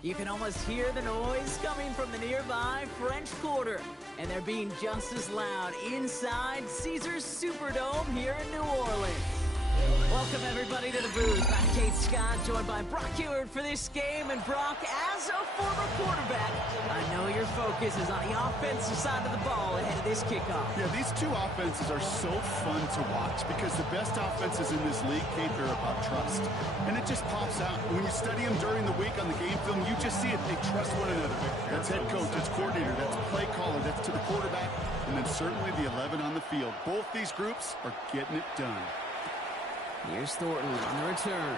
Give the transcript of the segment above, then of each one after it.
You can almost hear the noise coming from the nearby French Quarter, and they're being just as loud inside Caesars Superdome here in New Orleans. Welcome everybody to the booth. I'm Kate Scott, joined by Brock Ewart for this game. And Brock, as a former quarterback, I know your focus is on the offensive side of the ball ahead of this kickoff. Yeah, these two offenses are so fun to watch because the best offenses in this league, Kate, they're about trust. And it just pops out. When you study them during the week on the game film, you just see it. They trust one another. That's head coach, that's coordinator, that's play caller, that's to the quarterback, and then certainly the 11 on the field. Both these groups are getting it done. Here's Thornton on the return.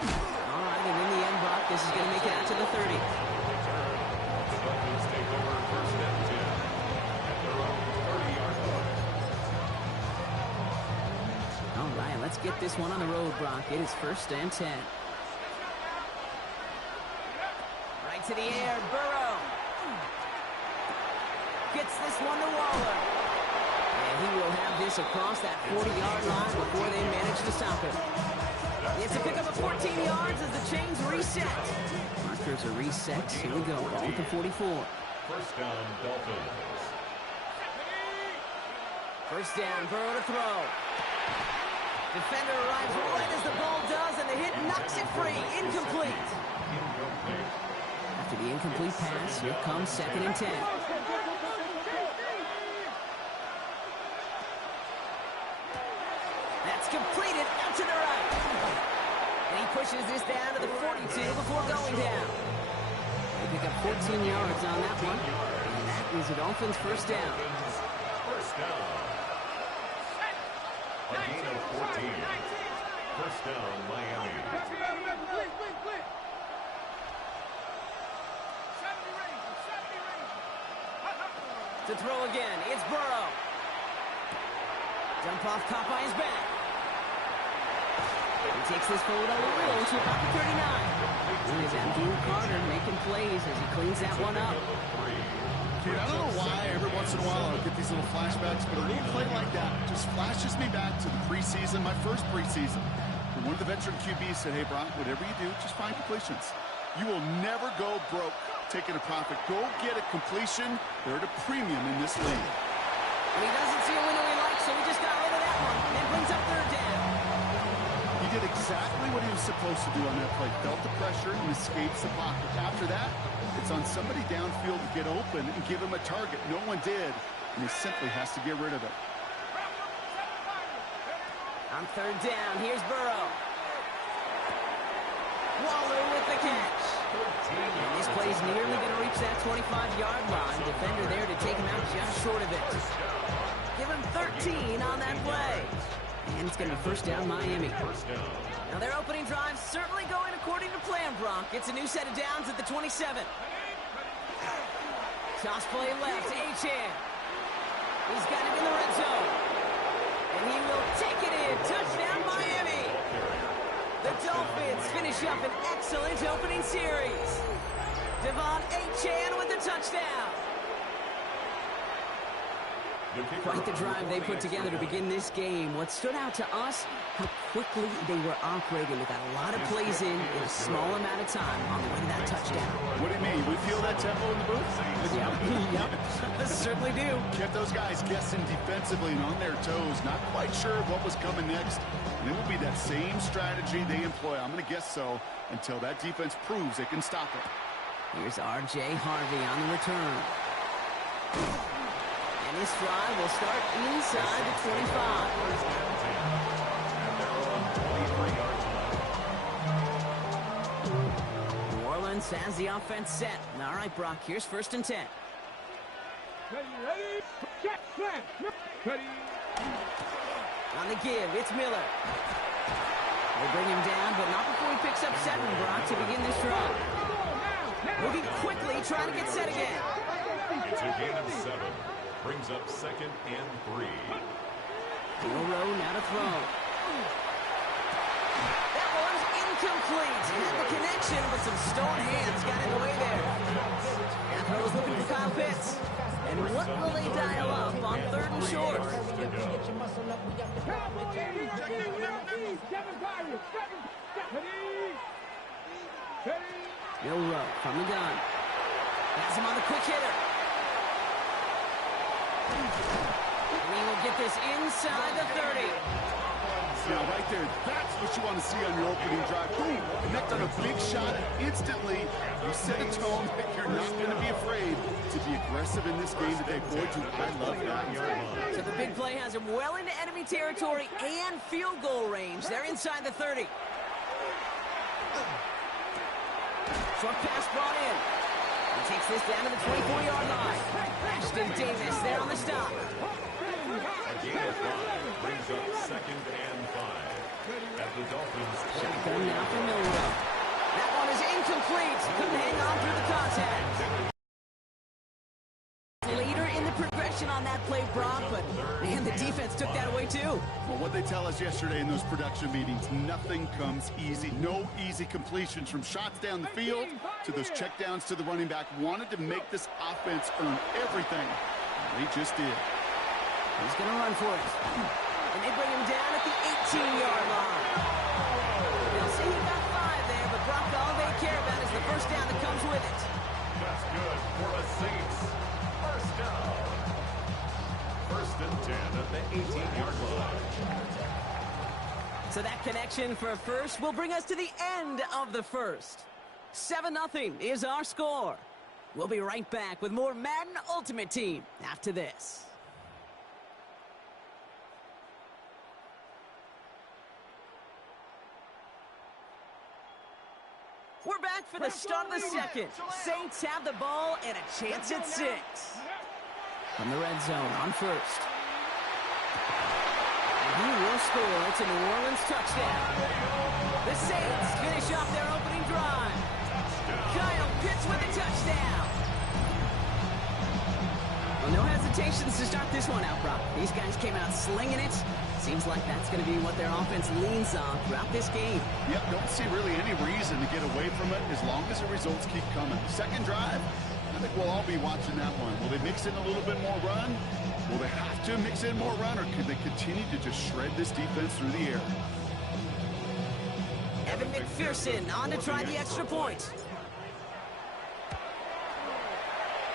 All right, and in the end, Brock, this is going to make it out to the 30. All right, let's get this one on the road, Brock. It is 1st and 10. Right to the air, Burrow. Gets this one to Waller. And he will have this across that 40-yard line before they manage to stop him. It's a pickup of 14 yards as the chains reset. Markers are reset. Here we go. Ball at the 44. First down, Dolphins. First down, Burrow to throw. Defender arrives right as the ball does, and the hit knocks it free. Incomplete. After the incomplete pass, here comes 2nd and 10. Completed out to the right. And he pushes this down to the 42 before going down. They pick up 14 yards on that one. And that is a Dolphins first down. First down. A gain of 14. First down, Miami. To throw again, it's Burrow. Jump off, caught by his back. He takes this forward on the wheel to about the 39. It is Abdul Carter making plays as he cleans that one up. Dude, I don't know why every once in a while I get these little flashbacks, but a little play like that just flashes me back to the preseason, my first preseason. And one of the veteran QBs said, hey, Brock, whatever you do, just find completions. You will never go broke taking a profit. Go get a completion. They're at a premium in this league. And he doesn't see a window he likes, so he just got rid of that one and brings up 3rd down. He did exactly what he was supposed to do on that play. Felt the pressure and escapes the pocket. After that, it's on somebody downfield to get open and give him a target. No one did, and he simply has to get rid of it. On 3rd down, here's Burrow. Waller with the catch. And this play's nearly going to reach that 25-yard line. Defender there to take him out just short of it. Give him 13 on that play. And it's going to be first down, Miami. Now their opening drive certainly going according to plan, Brock. It's a new set of downs at the 27. Toss play left, H2H. He's got it in the red zone. And he will take it in. Touchdown, Miami. The Dolphins finish up an excellent opening series. Devon H2H with the touchdown. Quite the drive they put together to begin this game. What stood out to us, how quickly they were operating. They got a lot of plays in a small amount of time on the way to that touchdown. What do you mean? We feel that tempo in the booth? Yep, certainly do. Kept those guys guessing defensively and on their toes. Not quite sure what was coming next. And it will be that same strategy they employ. I'm going to guess so until that defense proves they can stop it. Here's R.J. Harvey on the return. And this drive will start inside the 25. New Orleans has the offense set. All right, Brock, here's 1st and 10. Ready? Check, slam. Ready. On the give, it's Miller. They bring him down, but not before he picks up 7, Brock, to begin this drive. Moving quickly, trying to get set again. It's a gain of 7. Brings up 2nd and 3. Burrow now to throw. That one's incomplete. Had the connection, but some stone hands got in the way there. That throw's looking for Kyle Pitts. And what will they dial up on 3rd and short? Milrow from the gun. Has him on the quick hitter. And he will get this inside the 30. Now, right there, that's what you want to see on your opening drive. Boom! Connect on a big shot instantly. You set a tone that you're not going to be afraid to be aggressive in this game today. Boy, do I love that. So the big play has him well into enemy territory and field goal range. They're inside the 30. Short pass brought in. He takes this down to the 24-yard line. Ashton Davis there on the stop. Gain of 5 brings up 2nd and 5. At the Dolphins. Shotgun now for Milrow. That one is incomplete. Couldn't hang on through the contact. Later in the progression on that play, Brock, but man, the defense took that away too. Well, what they tell us yesterday in those production meetings, nothing comes easy. No easy completions from shots down the field to those checkdowns to the running back. Wanted to make this offense earn everything. They just did. He's going to run for it. And they bring him down at the 18-yard line. They'll say he got 5 there, but Brock, all they care about is the first down that comes with it. That's good for a Saints. First down. 1st and 10 at the 18-yard line. So that connection for a first will bring us to the end of the first. 7-0 is our score. We'll be right back with more Madden Ultimate Team after this. We're back for the start of the second. Saints have the ball and a chance at 6. From the red zone on first. And he will score. It's a New Orleans touchdown. The Saints finish off their opening drive. Kyle Pitts with a touchdown. Well, no hesitations to start this one out, Brock. These guys came out slinging it. Seems like that's going to be what their offense leans on throughout this game. Yep, don't see really any reason to get away from it as long as the results keep coming. Second drive, I think we'll all be watching that one. Will they mix in a little bit more run? Will they have to mix in more run, or could they continue to just shred this defense through the air? Evan McPherson on to try the extra point.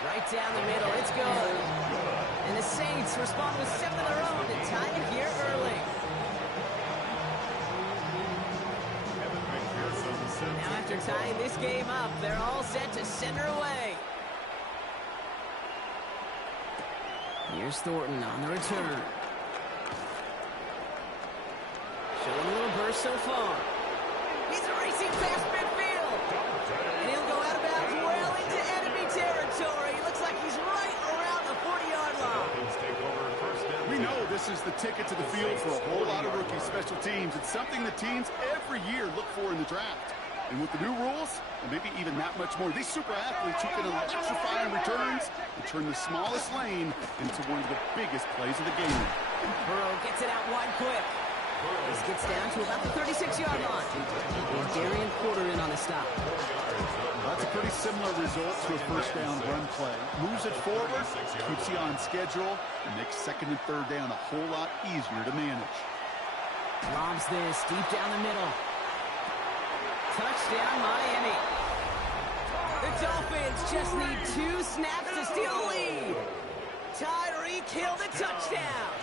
Right down the middle, it's good. And the Saints respond with 7 of their own to tie it here early. Now after tying this game up, they're all set to send her away. Here's Thornton on the return. Showing a little burst so far. He's racing past midfield. And he'll go out of bounds well into enemy territory. Looks like he's right around the 40-yard line. We know this is the ticket to the field for a whole lot of rookie special teams. It's something the teams every year look for in the draft. And with the new rules, and maybe even that much more, these super athletes who can electrify in returns and turn the smallest lane into one of the biggest plays of the game. Burrow gets it out wide quick. This gets down to about the 36-yard line. And Darian Porter in on the stop. That's a pretty similar result to a first down run play. Moves it forward, keeps you on schedule, and makes second and third down a whole lot easier to manage. Lobs this deep down the middle. Touchdown, Miami. The Dolphins just need 2 snaps to steal the lead. Tyreek Hill the touchdown.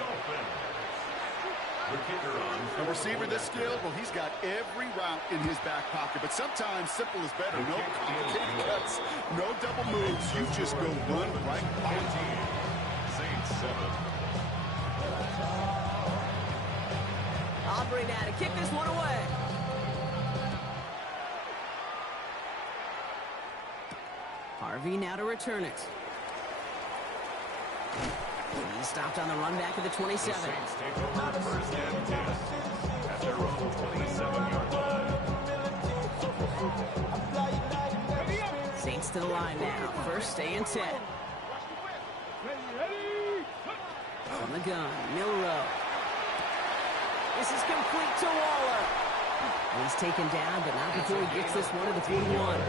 A receiver this skilled, well, he's got every route in his back pocket, but sometimes simple is better. No complicated cuts, no double moves. You just go run right by it. Saints 7. Aubrey now to kick this one away. Harvey now to return it. He's stopped on the run back of the 27. Saints take over first and 10 at their own 27-yard line. Saints to the line now. First and 10. From the gun, Milrow. This is complete to Waller. And he's taken down, but not before he gets this one to the 41.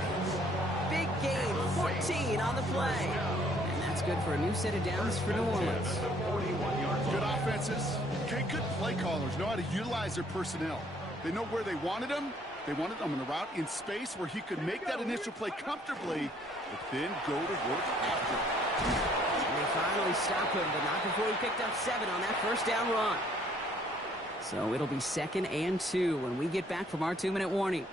Big gain, 14 on the play. And that's good for a new set of downs for New Orleans. Good offenses. Okay, good play callers know how to utilize their personnel. They know where they wanted them, They wanted him on a route in space where he could make that initial play comfortably, but then go to work after. And they finally stopped him, but not before he picked up 7 on that first down run. So it'll be 2nd and 2 when we get back from our 2-minute warning.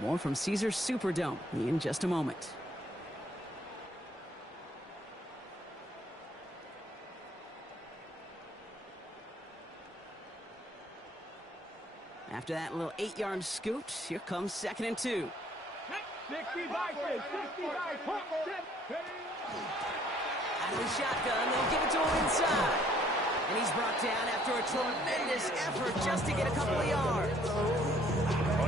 More from Caesars Superdome in just a moment. After that little 8-yard scoot, here comes 2nd and 2. 65, Out of the shotgun, they'll give it to him inside. And he's brought down after a tremendous effort just to get a couple of yards.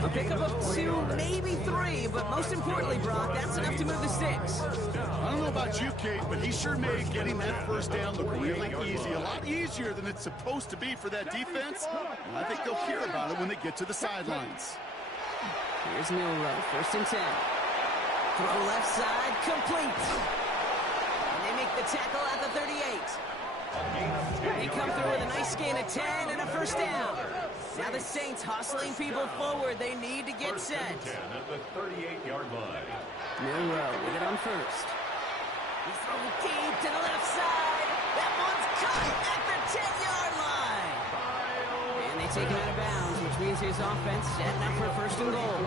A pickup of 2, maybe 3, but most importantly, Brock, that's enough to move the sticks. I don't know about you, Kate, but he sure made getting that first down look really easy. A lot easier than it's supposed to be for that defense. And I think they'll hear about it when they get to the sidelines. Here's Milrow, 1st and 10. Throw left side, complete. And they make the tackle at the 38. They come through with a nice gain of 10 and a first down. Now the Saints hustling people forward. They need to get set. 10 at the 38-yard line. Milrow with it on 1st. He's throwing deep to the left side. That one's caught at the 10-yard line. And they take him out of bounds, which means his offense setting up for 1st and goal.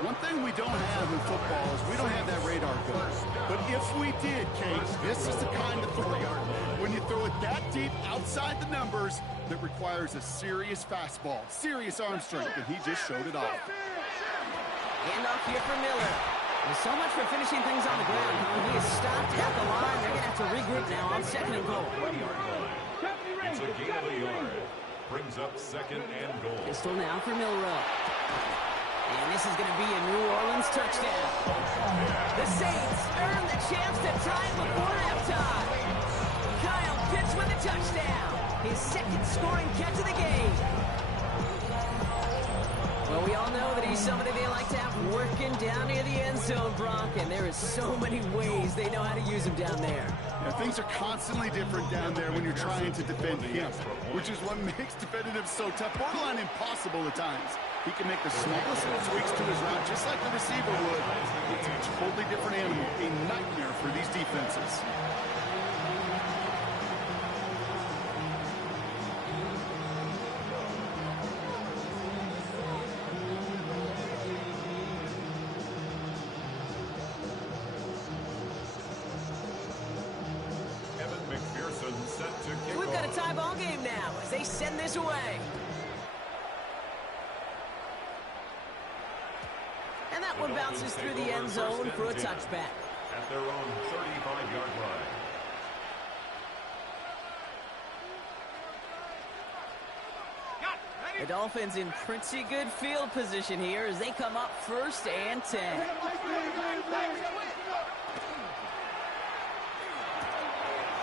One thing we don't have in football is we don't have that radar gun. But if we did, Kate, this is the kind of throw. When you throw it that deep outside the numbers, that requires a serious fastball, serious arm strength, and he just showed it off. Handoff here for Miller. There's so much for finishing things on the ground. He is stopped at the line. They're going to have to regroup now on 2nd and goal. It's a gain of a yard. Brings up 2nd and goal. Pistol now for Milrow. And this is going to be a New Orleans touchdown. The Saints earn the chance to try it before halftime. Kyle Pitts with a touchdown. His 2nd scoring catch of the game. Well, we all know that he's somebody they like to have working down near the end zone, Brock, and there is so many ways they know how to use him down there. Yeah, things are constantly different down there when you're trying to defend him, which is what makes defending him so tough, borderline impossible at times. He can make the smallest of tweaks to his route just like the receiver would. It's a totally different animal, a nightmare for these defenses. We've got a tie ball game now as they send this away. And that one bounces through the end zone for a touchback. At their own 35-yard line. The Dolphins in pretty good field position here as they come up 1st and 10.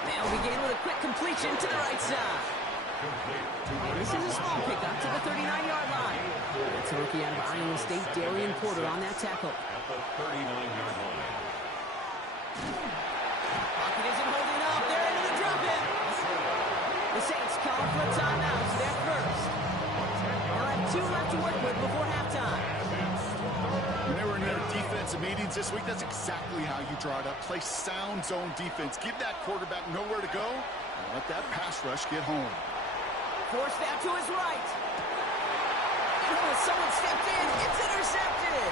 They'll begin with a quick completion to the right side. And this is a small pickup to the 39-yard line. That's a rookie out of Iowa State, Darian Porter, on that tackle. At the 39-yard line. Pocket isn't holding up. They're into the drop-in. The Saints call for a timeout. It's their first. They'll have 2 left to work with before halftime. When they were in their defensive meetings this week, that's exactly how you draw it up. Play sound zone defense. Give that quarterback nowhere to go, and let that pass rush get home. Forced out to his right. Oh, someone stepped in. It's intercepted.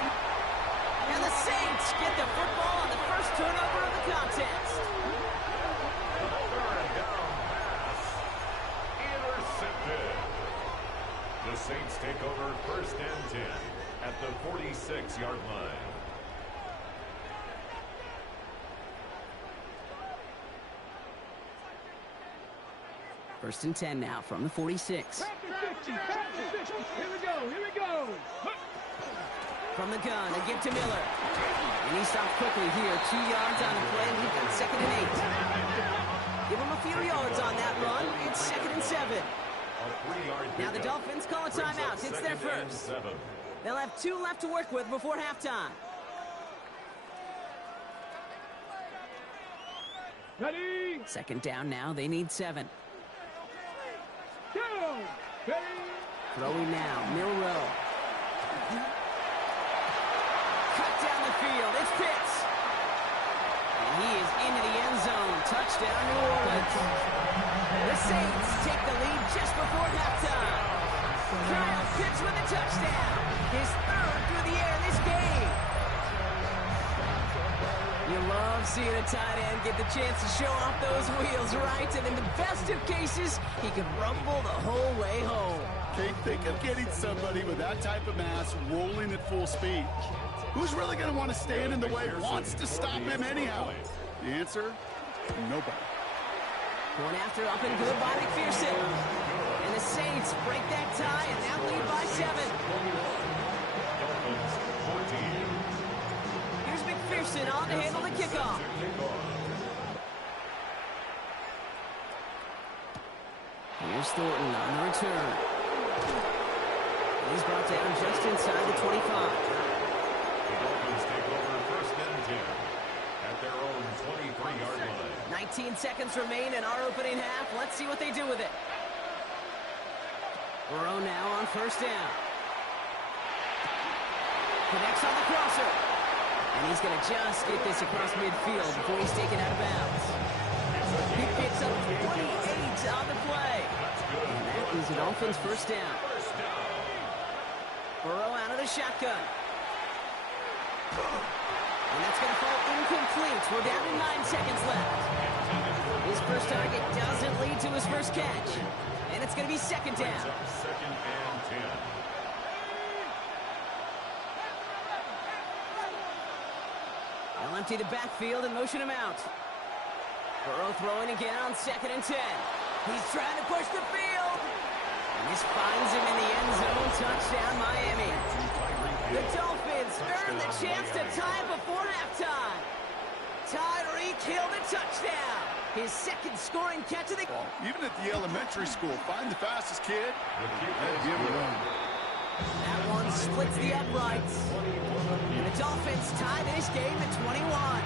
And the Saints get the football on the first turnover of the contest. Third down pass. Intercepted. The Saints take over 1st and 10 at the 46-yard line. First and 10 now from the 46. Here we go. From the gun, a give to Miller. And he stops quickly here. 2 yards on the play. We've got 2nd and 8. Give him a few yards on that run. It's 2nd and 7. Now the Dolphins call a timeout. It's their first. They'll have 2 left to work with before halftime. Ready? 2nd down now. They need 7. Go. Ready? Throwing now. Milrow. Touchdown, New Orleans. The Saints take the lead just before halftime. Kyle Pitts with a touchdown. His third through the air this game. You love seeing a tight end get the chance to show off those wheels, right? And in the best of cases, he can rumble the whole way home. Okay, think of getting somebody with that type of mass rolling at full speed. Who's really going to want to stand in the way, wants to stop him anyhow? The answer, nobody. Going after up and good by McPherson. And the Saints break that tie and now lead by 7. Here's McPherson on to handle the kickoff. Here's Thornton on the return. He's brought down just inside the 25. The Dolphins take over first and 10 at their own 23-yard line. 19 seconds remain in our opening half. Let's see what they do with it. Burrow now on first down. Connects on the crosser. And he's going to just get this across midfield before he's taken out of bounds. He picks up 28 on the play. And that is a Dolphins first down. Burrow out of the shotgun. And that's going to fall incomplete. We're down to 9 seconds left. His first target doesn't lead to his first catch. And it's going to be second down. Second and 10. They'll empty the backfield and motion him out. Burrow throwing again on second and 10. He's trying to push the field. And this finds him in the end zone. Touchdown, Miami. The Dolphins earn the chance to tie before halftime. Tyreek Hill the touchdown. His second scoring catch of the game. Even at the elementary school, find the fastest kid and give it on. That one splits the uprights. And the Dolphins tie this game at 21.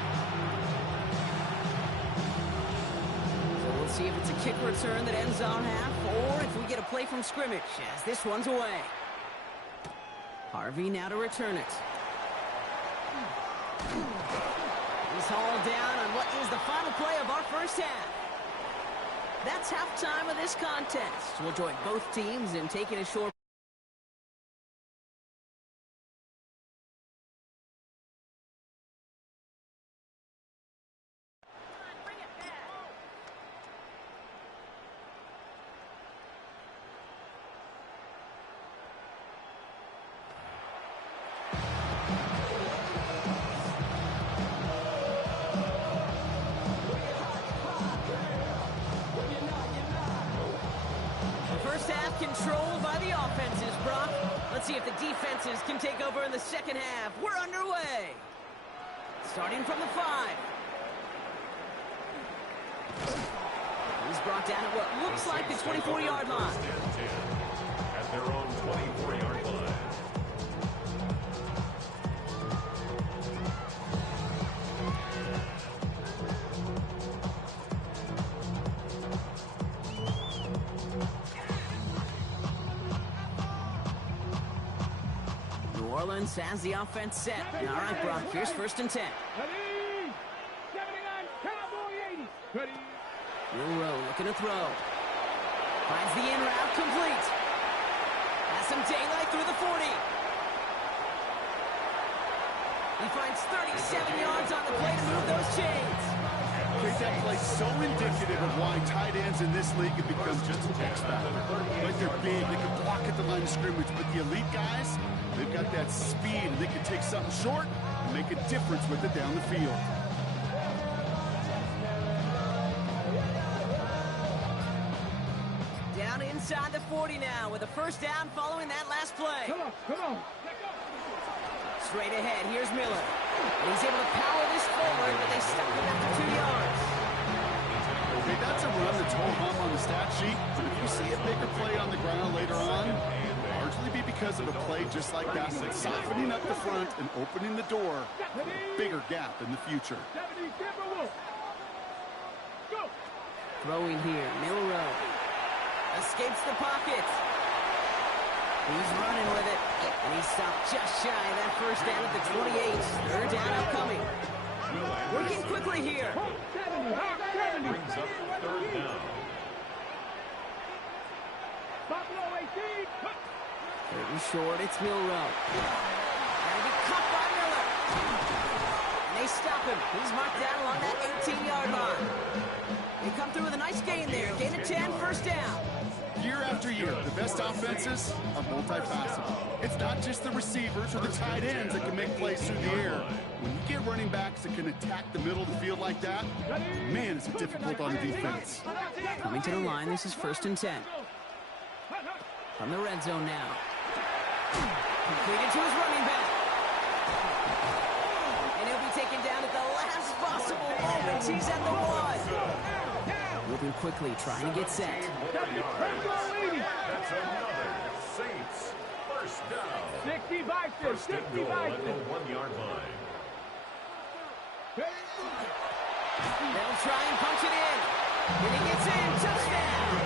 So we'll see if it's a kick return that ends our half, or if we get a play from scrimmage as this one's away. Harvey now to return it. He's hauled down on what is the final play of our first half. That's halftime of this contest. We'll join both teams in taking a short controlled by the offenses, Brock. Let's see if the defenses can take over in the second half. We're underway. Starting from the 5. He's brought down at what looks like the 24-yard line. At their own 24-yard line. Orleans has the offense set. All right, Brock, here's first and 10. Ready? 79, Cowboy 80. Ready? Milrow looking to throw. Finds the in route complete. Has some daylight through the 40. He finds 37 yards on the play to move those chains. Okay, that play so indicative of why tight ends in this league have become just an X factor. Like they're big, they can block at the line of scrimmage, but the elite guys, they've got that speed, and they can take something short and make a difference with it down the field. Down inside the 40 now with a first down following that last play. Come on, come on. Straight ahead, here's Miller. And he's able to power this forward, but they stop him after 2 yards. Okay, that's a run that's home hum on the stat sheet, but if you see a bigger play on the ground later on, largely be because of a play just like that, like softening up the front and opening the door for a bigger gap in the future. Throwing here, Milrow. Escapes the pocket. He's running with it. And he stopped just shy of that first down at the 28. Third down upcoming. Working quickly here. 70, 70. Brings up third down. Buffalo 18. Third and short, it's Milrow. Gotta be cut by Miller. And they stop him. He's marked down along that 18-yard line. They come through with a nice gain there. Gain of 10, first down. Year after year, the best offenses are multifaceted. It's not just the receivers or the tight ends that can make plays through the air. When you get running backs that can attack the middle of the field like that, man, it's difficult on defense. Coming to the line, this is first and 10. From the red zone now. Completed to his running back. And he'll be taken down at the last possible moment. He's at the 1. Moving quickly, trying to get set. That's another Saints first down. 60 Bison, First 60 and goal at the Bison. 1-yard line. They'll try and punch it in. And he gets in. Touchdown.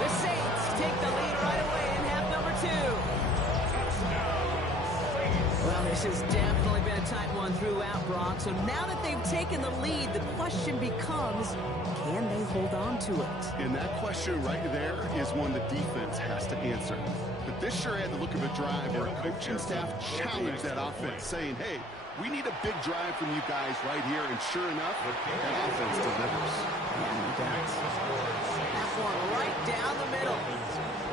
The Saints take the lead right away in half number 2. Well, this has definitely been a tight one throughout, Brock. So now that they've taken the lead, the question becomes, can they hold on to it? And that question right there is one the defense has to answer. But this sure had the look of a drive where coach and staff challenged that offense, saying, hey, we need a big drive from you guys right here. And sure enough, that offense delivers. Yeah, no doubt. That one right down the middle.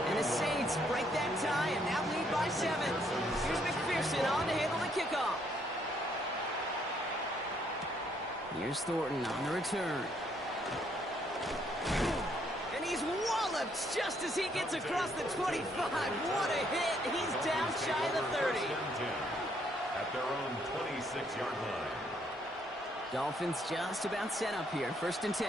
And the Saints break that tie and now lead by 7. Here's McPherson on to handle the kickoff. Here's Thornton on the return. And he's walloped just as he gets across the 25. What a hit. He's down shy of the 30. At their own 26-yard line. Dolphins just about set up here. First and 10.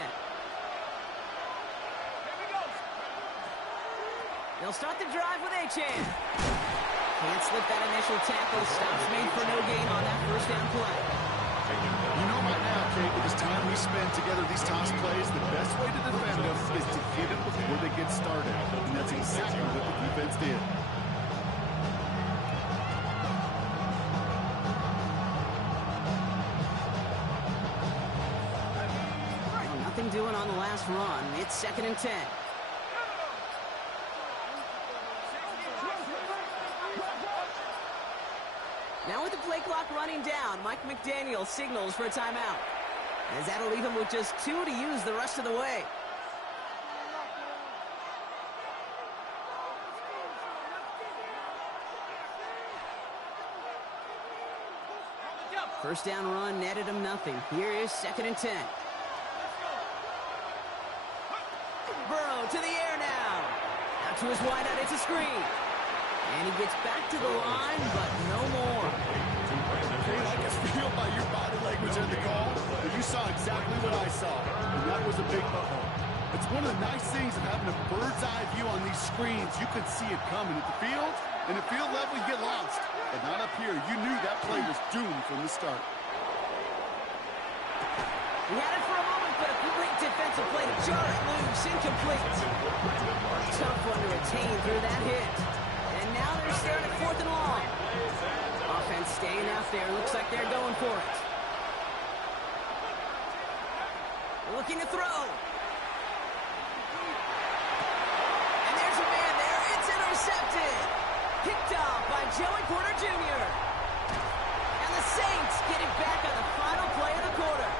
They'll start the drive with H2H. Can't slip that initial tackle. Stops made for no gain on that first down play. You know by now, Kate, with this time we spend together these toss plays, the best way to defend them is to hit it before they get started. And that's exactly what the defense did. Well, nothing doing on the last run. It's second and 10. Now with the play clock running down, Mike McDaniel signals for a timeout. As that'll leave him with just 2 to use the rest of the way. First down run netted him nothing. Here is second and 10. Burrow to the air now. Out to his wideout, it's a screen. And he gets back to the line, but no more. Kate, I can feel by your body language and the call that you saw exactly what I saw, and that was a big uh-oh. It's one of the nice things of having a bird's eye view on these screens. You could see it coming at the field, and at field level you get lost. But not up here. You knew that play was doomed from the start. He had it for a moment, but a great defensive play to jar it loose, incomplete. Tough one to retain through that hit. And now they're staring at 4th and long. Offense staying out there. Looks like they're going for it. Looking to throw. And there's a man there. It's intercepted. Picked off by Joey Porter Jr. And the Saints get it back on the final play of the quarter.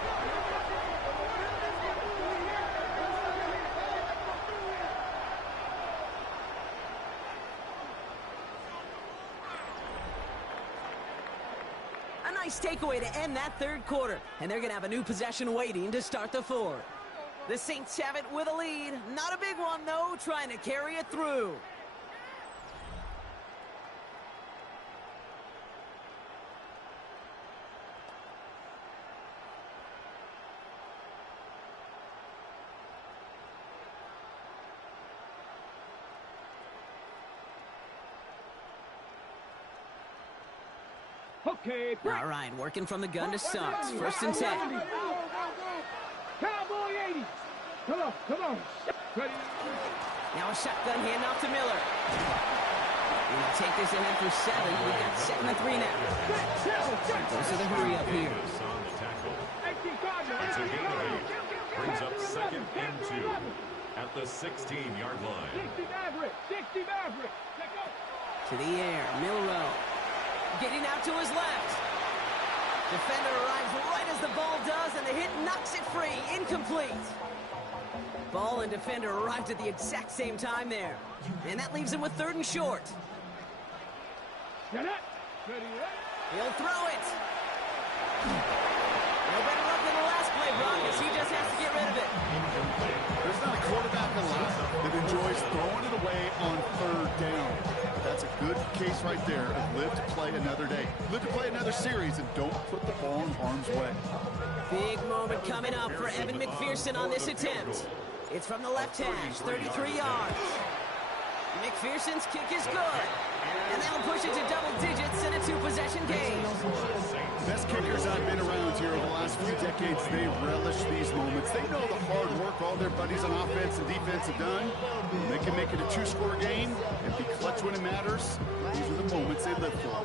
A nice takeaway to end that third quarter. And they're going to have a new possession waiting to start the fourth. The Saints have it with a lead. Not a big one, though, trying to carry it through. Okay, All right, working from the gun to start. First and 10. Cowboy 80. Come on, come on. Ready? Now a shotgun handoff to Miller. We'll take this ahead for 7. We've got 7 and 3 now. Those are the hurry up here. On the tackle brings up 2nd and 2 at the 16-yard line. 60 Maverick. 60 Maverick. Let's go. To the air, Milrow. Getting out to his left. Defender arrives right as the ball does, and the hit knocks it free. Incomplete. Ball and defender arrived at the exact same time there. And that leaves him with 3rd and short. Get it. Ready, He'll throw it. No better luck than the last play, Brock, as he just has to get rid of it. There's not a quarterback alive that enjoys throwing it away on 3rd down. That's a good case right there of live to play another day. Live to play another series and don't put the ball in harm's way. Big moment coming up for Evan McPherson on this attempt. It's from the left hash, 33 yards. McPherson's kick is good. And that'll push it to double digits in a 2-possession game. Best kickers I've been around here over the last few decades, they relish these moments. They know the hard work all their buddies on offense and defense have done. They can make it a 2-score game and be clutch when it matters. These are the moments they live for.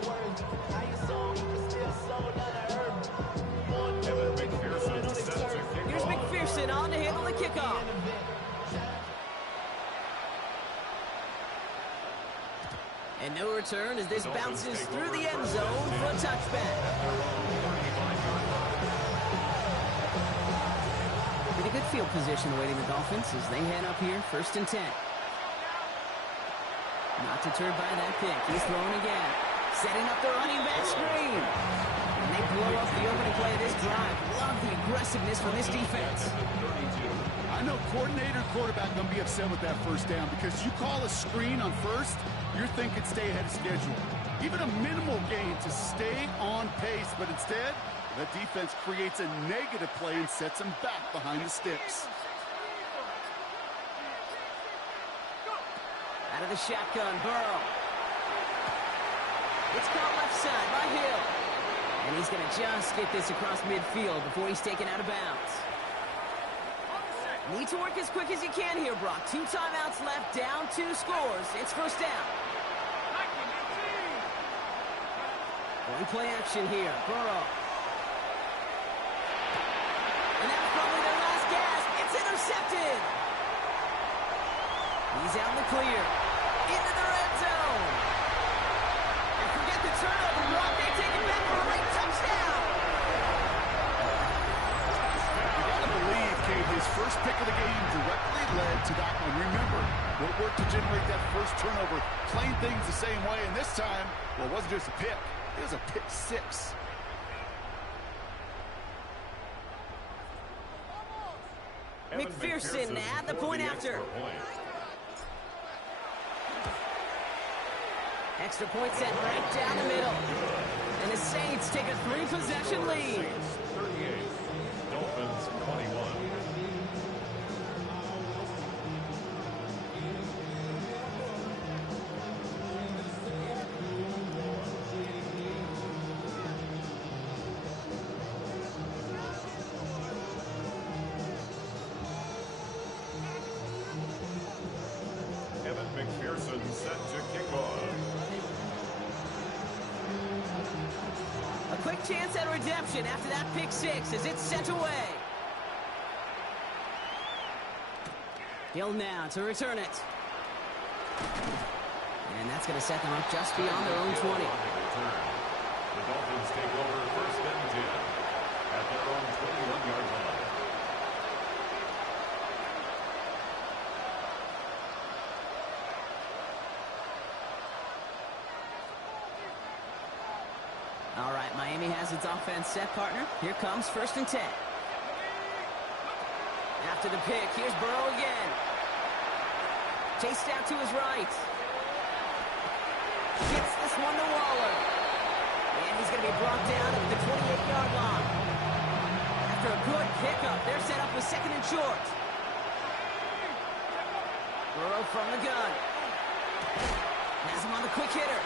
Here's McPherson on to handle the kickoff. And no return as this bounces through the end zone for a touchback. Pretty good field position awaiting the Dolphins as they head up here, 1st and 10. Not deterred by that pick. He's throwing again. Setting up the running back screen. And they blow up the opening play of this drive. Love the aggressiveness from this defense. I know coordinator quarterback going to be upset with that 1st down because you call a screen on 1st, you're thinking stay ahead of schedule. Even a minimal gain to stay on pace, but instead, the defense creates a negative play and sets them back behind the sticks. Out of the shotgun, Burrow. It's caught left side by Hill. And he's going to just get this across midfield before he's taken out of bounds. Need to work as quick as you can here, Brock. 2 timeouts left, down 2 scores. It's 1st down. One play action here, Burrow. And that's probably their last gasp. It's intercepted. He's out in the clear. Into the red zone. And forget the turnover, Brock. They take it back for a late touchdown. His first pick of the game directly led to that one. Remember, what worked to generate that first turnover, playing things the same way, and this time, well, it wasn't just a pick. It was a pick 6. McPherson at the point after. Extra point set right down the middle. And the Saints take a 3-possession lead. 38, Dolphins 21. McPherson set to kick off. A quick chance at redemption after that pick 6 as it's sent away. Hill now to return it. And that's going to set them up just beyond their own 20. The Dolphins take over 1st and 10 at their own 21-yard line. All right, Miami has its offense set, partner. Here comes 1st and 10. After the pick, here's Burrow again. Chased out to his right. Gets this one to Waller. And he's going to be brought down at the 28-yard line. After a good pickup, they're set up with 2nd and short. Burrow from the gun. Has him on the quick hitter.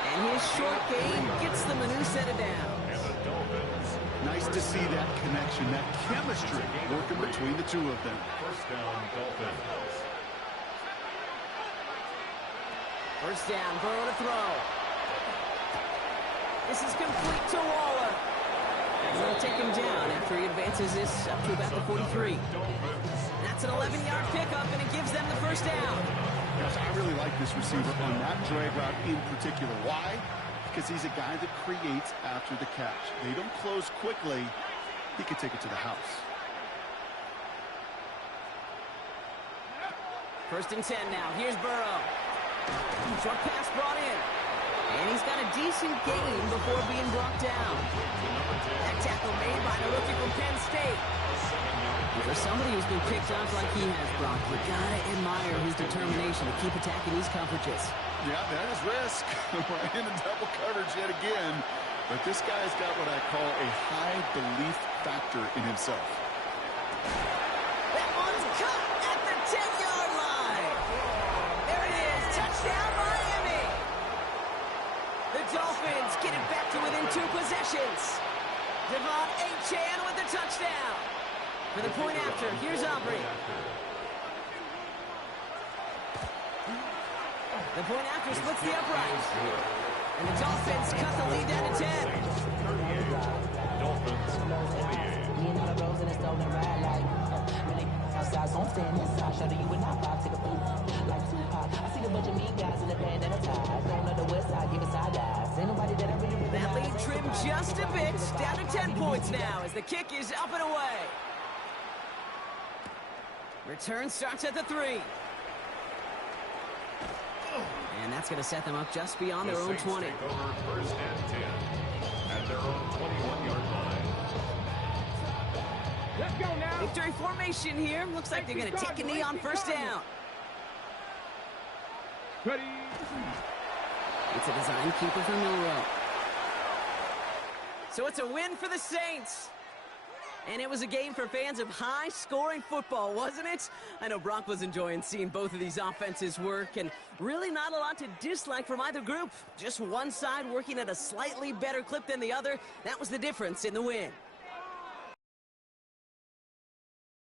And his short game gets them a new set of downs. And the Dolphins. Nice to see that connection, that chemistry working between the two of them. 1st down, Dolphins. 1st down, Burrow to throw. This is complete to Waller. They'll take him down after he advances this up to about the 43. That's an 11-yard pickup, and it gives them the first down. Gosh, I really like this receiver on that drag route in particular. Why? Because he's a guy that creates after the catch. They don't close quickly. He could take it to the house. First and 10 now. Here's Burrow. Short pass brought in. And he's got a decent gain before being brought down. That tackle made by the rookie from Penn State. For somebody who's been picked up like he has, Brock, you gotta admire his determination to keep attacking these coverages. Yeah, that is risk. We're in a double coverage yet again. But this guy's got what I call a high belief factor in himself. That one's cut at the 10-yard line. There it is. Touchdown, Miami. The Dolphins get it back to within 2 possessions. Devon Achane with the touchdown. For the point after, here's Aubrey. The point after splits the upright. And the Dolphins cut the lead down to 10. Dolphins 28. That lead trimmed just a bit, down to 10 points now as the kick is up and away. Return starts at the 3. And that's going to set them up just beyond their own 20. Take over first and 10 at their own 21-yard line. Let's go now. Victory formation here. Looks like they're going to take a knee on first down. Ready. It's a design keeper from Milrow. So it's a win for the Saints. And it was a game for fans of high-scoring football, wasn't it? I know Brock was enjoying seeing both of these offenses work, and really not a lot to dislike from either group. Just one side working at a slightly better clip than the other. That was the difference in the win.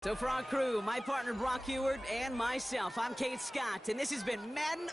So for our crew, my partner Brock Heward and myself, I'm Kate Scott, and this has been Madden.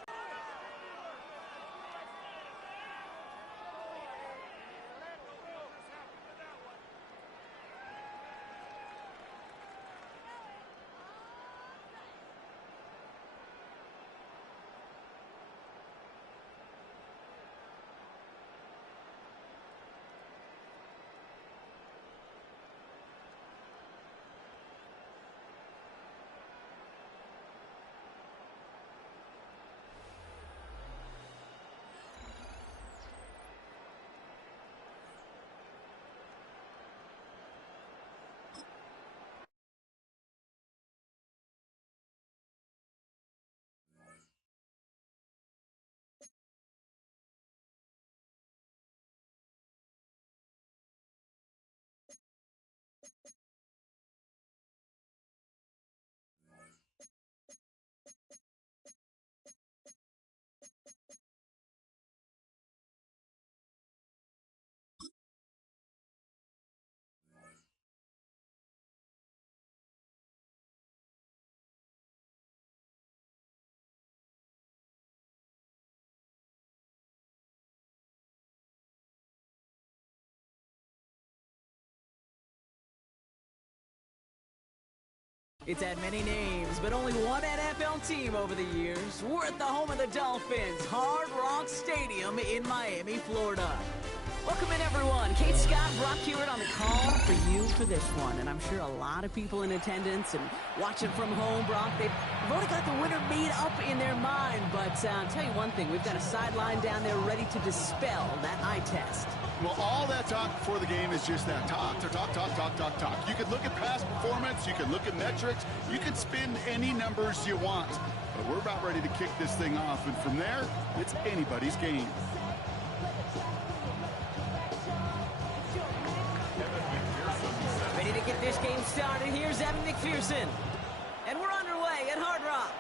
It's had many names, but only one NFL team over the years. We're at the home of the Dolphins, Hard Rock Stadium in Miami, Florida. Welcome in, everyone. Kate Scott, Brock Heward on the call for you for this one. And I'm sure a lot of people in attendance and watching from home, Brock, they've already got the winner made up in their mind. But I'll tell you one thing, we've got a sideline down there ready to dispel that eye test. Well, all that talk before the game is just that talk. You can look at past performance, you can look at metrics, you can spin any numbers you want. But we're about ready to kick this thing off, and from there, it's anybody's game. Ready to get this game started. Here's Evan McPherson. And we're underway at Hard Rock.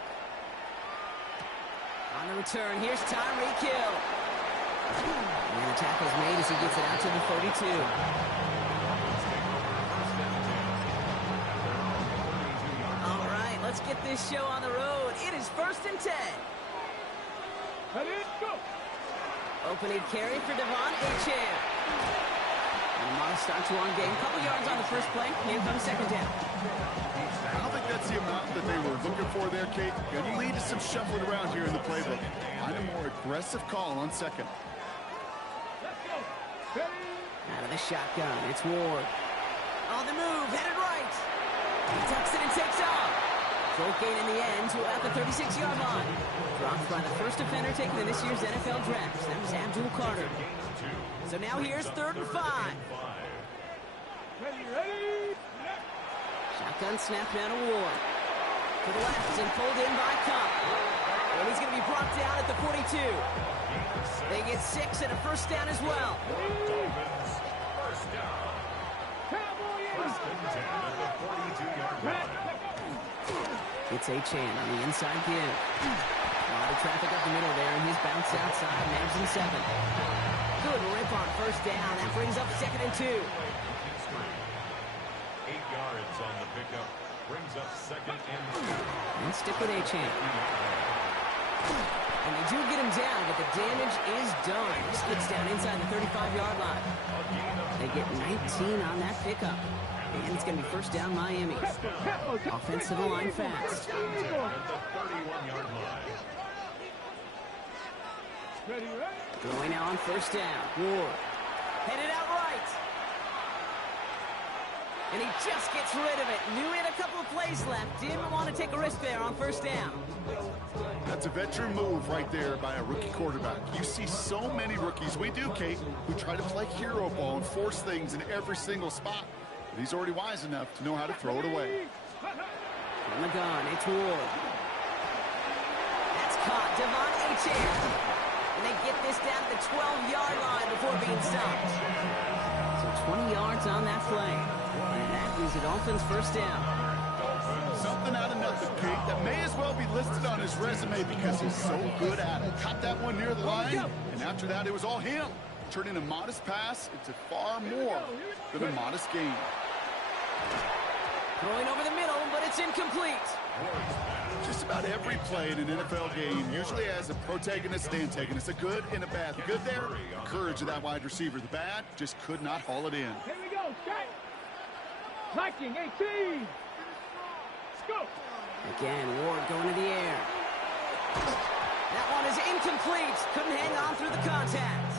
On the return, here's Tyreek Hill. And the tackle's made as he gets it out to the 32. All right, let's get this show on the road. It is 1st and 10. Ready, go. Opening carry for Devon Achane. And a modest start to our game. Couple yards on the first play. Here comes second down. I don't think that's the amount that they were looking for there, Kate. Going to lead to some shuffling around here in the playbook. Find a more aggressive call on second. Out of the shotgun, it's Ward. On the move, headed right. He tucks it and takes off. Short gain in the end to about the 36-yard line. Dropped by the first defender taken in this year's NFL draft. That was Abdul Carter. So now here's 3rd and 5. Ready. Shotgun snap now to Ward. To the left and pulled in by Cup. And he's going to be brought down at the 42. They get 6 and a first down as well. First down. First and 10 at the 42-yard line. It's H2H on the inside give. A lot of traffic up the middle there, and he's bounced outside, managed in 7. Good rip on first down. That brings up 2nd and 2. 8 yards on the pickup. Brings up 2nd and 2. And stick with H2H. And they do get him down, but the damage is done. He skids down inside the 35-yard line. They get 19 on that pickup. And it's going to be first down Miami. Offense to the line fast. At the 31-yard line. Ready. Throwing now on first down. Ward. Headed out right. And he just gets rid of it. Knew he had a couple of plays left. Didn't want to take a risk there on first down. That's a veteran move right there by a rookie quarterback. You see so many rookies, we do, Kate, who try to play hero ball and force things in every single spot. But he's already wise enough to know how to throw it away. On the gun, it's Ward. That's caught. Devon H2H. And they get this down to the 12-yard line before being stopped. So 20 yards on that play. And that is a Dolphins first down. Something out of nothing, Kate, that may as well be listed on his resume because he's so good at it. Caught that one near the line, and after that, it was all him. Turning a modest pass into far more than a modest gain. Throwing over the middle, but it's incomplete. Just about every play in an NFL game usually has a protagonist and antagonist, a good and a bad. The good there, the courage of that wide receiver. The bad, just could not haul it in. Here we go. Strike. Liking 18. Let's go. Again, Ward going to the air. That one is incomplete. Couldn't hang on through the contact.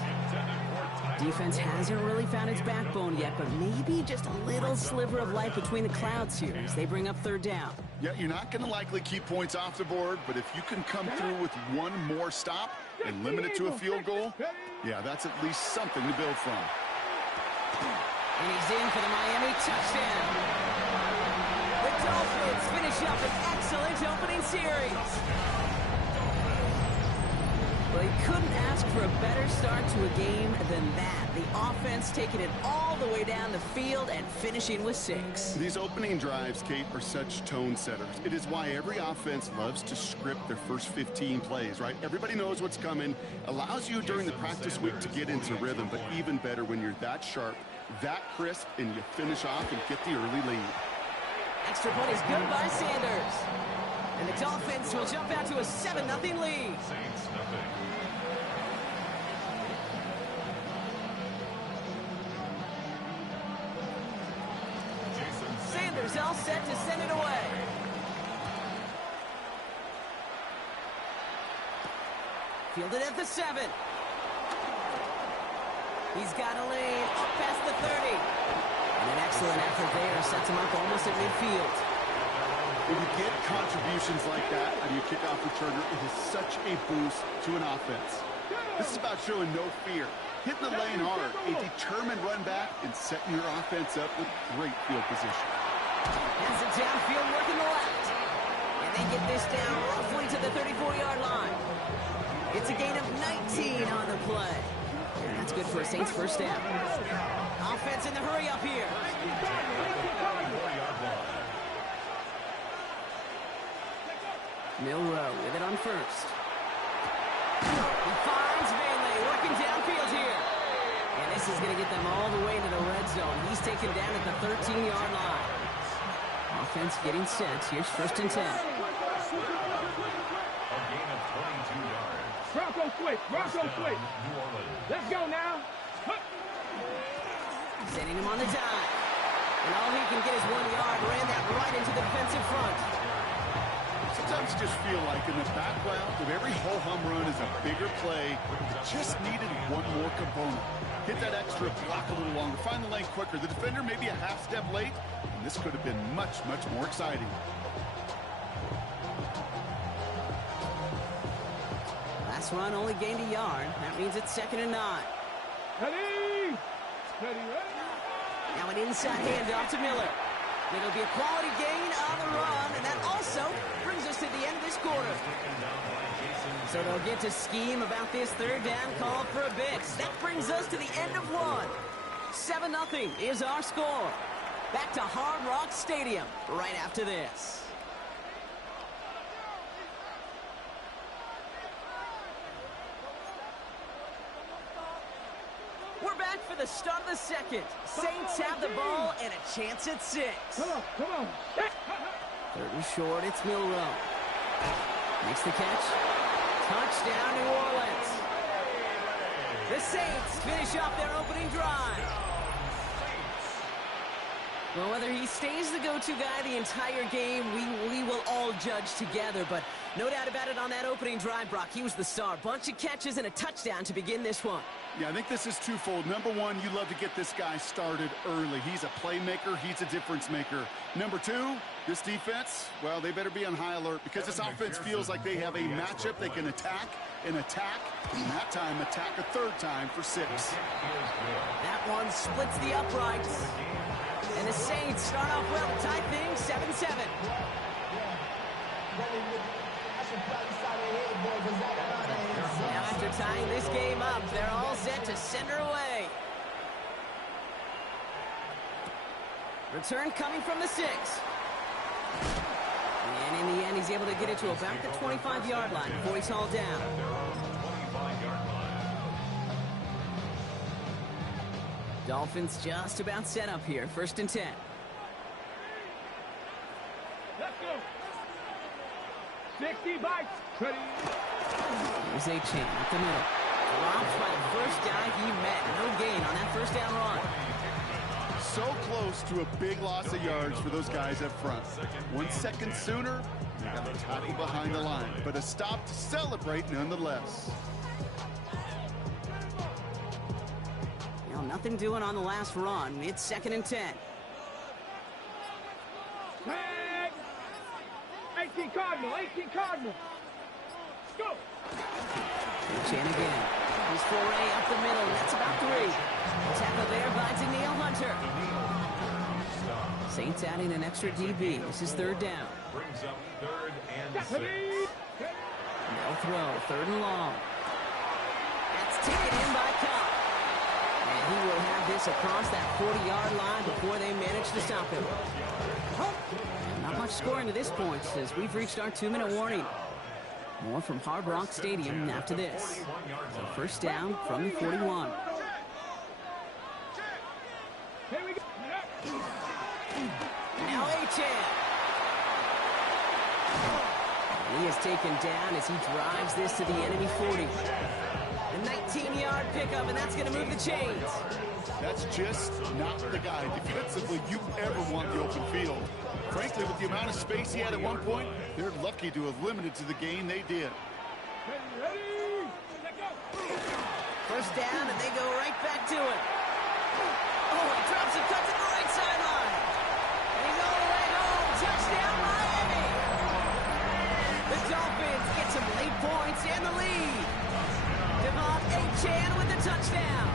Defense hasn't really found its backbone yet, but maybe just a little sliver of light between the clouds here as they bring up 3rd down. Yeah, you're not going to likely keep points off the board, but if you can come through with one more stop and limit it to a field goal, yeah, that's at least something to build from. And he's in for the Miami touchdown. The Dolphins finish up an excellent opening series. Well, he couldn't ask for a better start to a game than that. The offense taking it all the way down the field and finishing with 6. These opening drives, Kate, are such tone setters. It is why every offense loves to script their first 15 plays, right? Everybody knows what's coming. Allows you during the practice week to get into rhythm, but even better when you're that sharp, that crisp, and you finish off and get the early lead. Extra point is good by Sanders. And the Dolphins will jump out to a 7-0 lead. Sanders all set to send it away. Fielded at the 7. He's got a lane up past the 30. And an excellent effort there sets him up almost at midfield. When you get contributions like that out of your kickoff returner, it is such a boost to an offense. This is about showing no fear, hitting the lane hard, a determined run back, and setting your offense up with great field position. Has it downfield working the left. And they get this down roughly to the 34-yard line. It's a gain of 19 on the play. And that's good for a Saints first down. Offense in the hurry up here. Milrow with it on first. He finds Bailey working downfield here. And this is going to get them all the way to the red zone. He's taken down at the 13-yard line. Offense getting set. Here's 1st and 10. A gain of 22 yards. Bronco switch. Bronco switch. New Orleans. Let's go now. Sending him on the dive. And all he can get is 1 yard. Ran that right into the defensive front. Sometimes you just feel like in the background of every ho-hum run is a bigger play. It just needed one more component. Hit that extra block a little longer. Find the lane quicker. The defender may be a half step late, and this could have been much, much more exciting. Last run only gained a yard. That means it's 2nd and 9. Ready! Ready, ready! Now an inside handoff to Miller. It'll be a quality gain on the run, and that also brings us to the end of this quarter. So they'll get to scheme about this 3rd down call for a bit. That brings us to the end of one. 7-0 is our score. Back to Hard Rock Stadium right after this. We're back for the start of the second. Saints have the ball and a chance at 6. Come on, come on. 3rd and short, it's Milrow. Makes the catch. Touchdown, New Orleans. The Saints finish off their opening drive. Well, whether he stays the go-to guy the entire game, we will all judge together. But no doubt about it, on that opening drive, Brock, he was the star. Bunch of catches and a touchdown to begin this one. Yeah, I think this is twofold. Number one, you love to get this guy started early. He's a playmaker. He's a difference maker. Number two, this defense, well, they better be on high alert because this offense feels like they have a matchup they can attack, and that time attack a 3rd time for 6. That one splits the uprights. And the Saints start off well to tie things 7-7. Now after tying this game up, they're all set to send her away. Return coming from the 6. And in the end, he's able to get it to about the 25-yard line before he's hauled down. Dolphins just about set up here. 1st and 10. Let's go. 60 bites. Ready. Here's H2H at the middle. Dropped by the first guy he met. No gain on that 1st down run. So close to a big loss of yards for those guys up front. 1 second sooner, they got a tackle behind the line. But a stop to celebrate nonetheless. Nothing doing on the last run. It's 2nd and 10. Tag. 18 Cardinal, 18 Cardinal. Let's go. Chan again. He's foray up the middle. That's about 3. Tackle there by Danielle Hunter. Saints adding an extra DB. This is 3rd down. Brings up 3rd and 6. No throw. 3rd and long. That's taken in by Cobb. And he will have this across that 40-yard line before they manage to stop him. Not much scoring to this point as we've reached our 2-minute warning. More from Hard Rock Stadium after this. So 1st down from the 41. Here we go. Now H2H. He is taken down as he drives this to the enemy 40. A 19-yard pickup, and that's going to move the chains. That's just not the guy defensively you ever want the open field. Frankly, with the amount of space he had at one point, they're lucky to have limited to the gain they did. Ready. Let go. 1st down, and they go right back to it. Oh, he drops and cuts at the right sideline. And he's all the way home. Touchdown, Miami. The Dolphins get some late points and the lead. Devon Achane with the touchdown.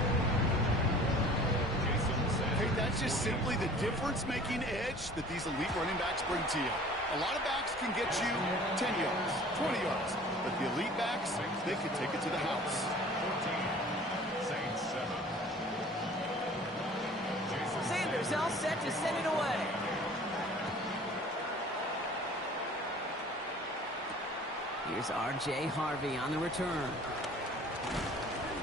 Hey, that's just simply the difference-making edge that these elite running backs bring to you. A lot of backs can get you 10 yards, 20 yards, but the elite backs, they can take it to the house. 14, Saints 7. Sanders all set to send it away. Here's R.J. Harvey on the return.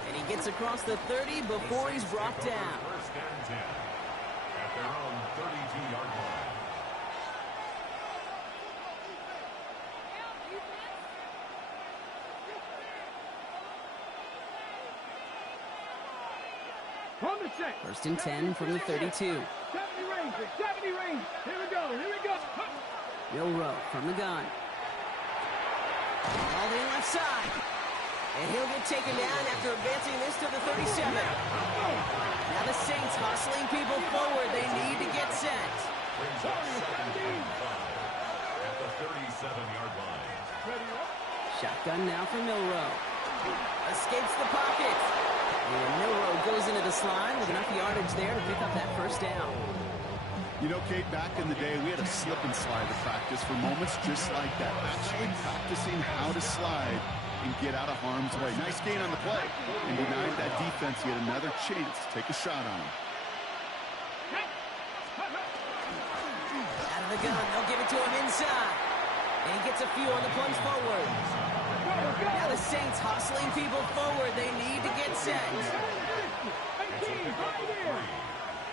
And he gets across the 30 before he's brought down. 1st and 10 at their own 32-yard line. On the set. First and 10 from the 32. 70 range. 70 range. Here we go. Here we go. Milroe from the gun. All in left side. And he'll get taken down after advancing this to the 37. Now the Saints hustling people forward. They need to get set. Brings up second and 5 at the 37-yard line. Shotgun now for Milroe. Escapes the pocket. And Milroe goes into the slide with enough yardage there to pick up that first down. You know, Kate, back in the day, we had a slip and slide to practice for moments just like that. Actually practicing how to slide and get out of harm's way. Nice gain on the play. And denied that defense yet another chance to take a shot on him. Out of the gun. They'll give it to him inside. And he gets a few on the plunge forward. Now the Saints hustling people forward. They need to get set.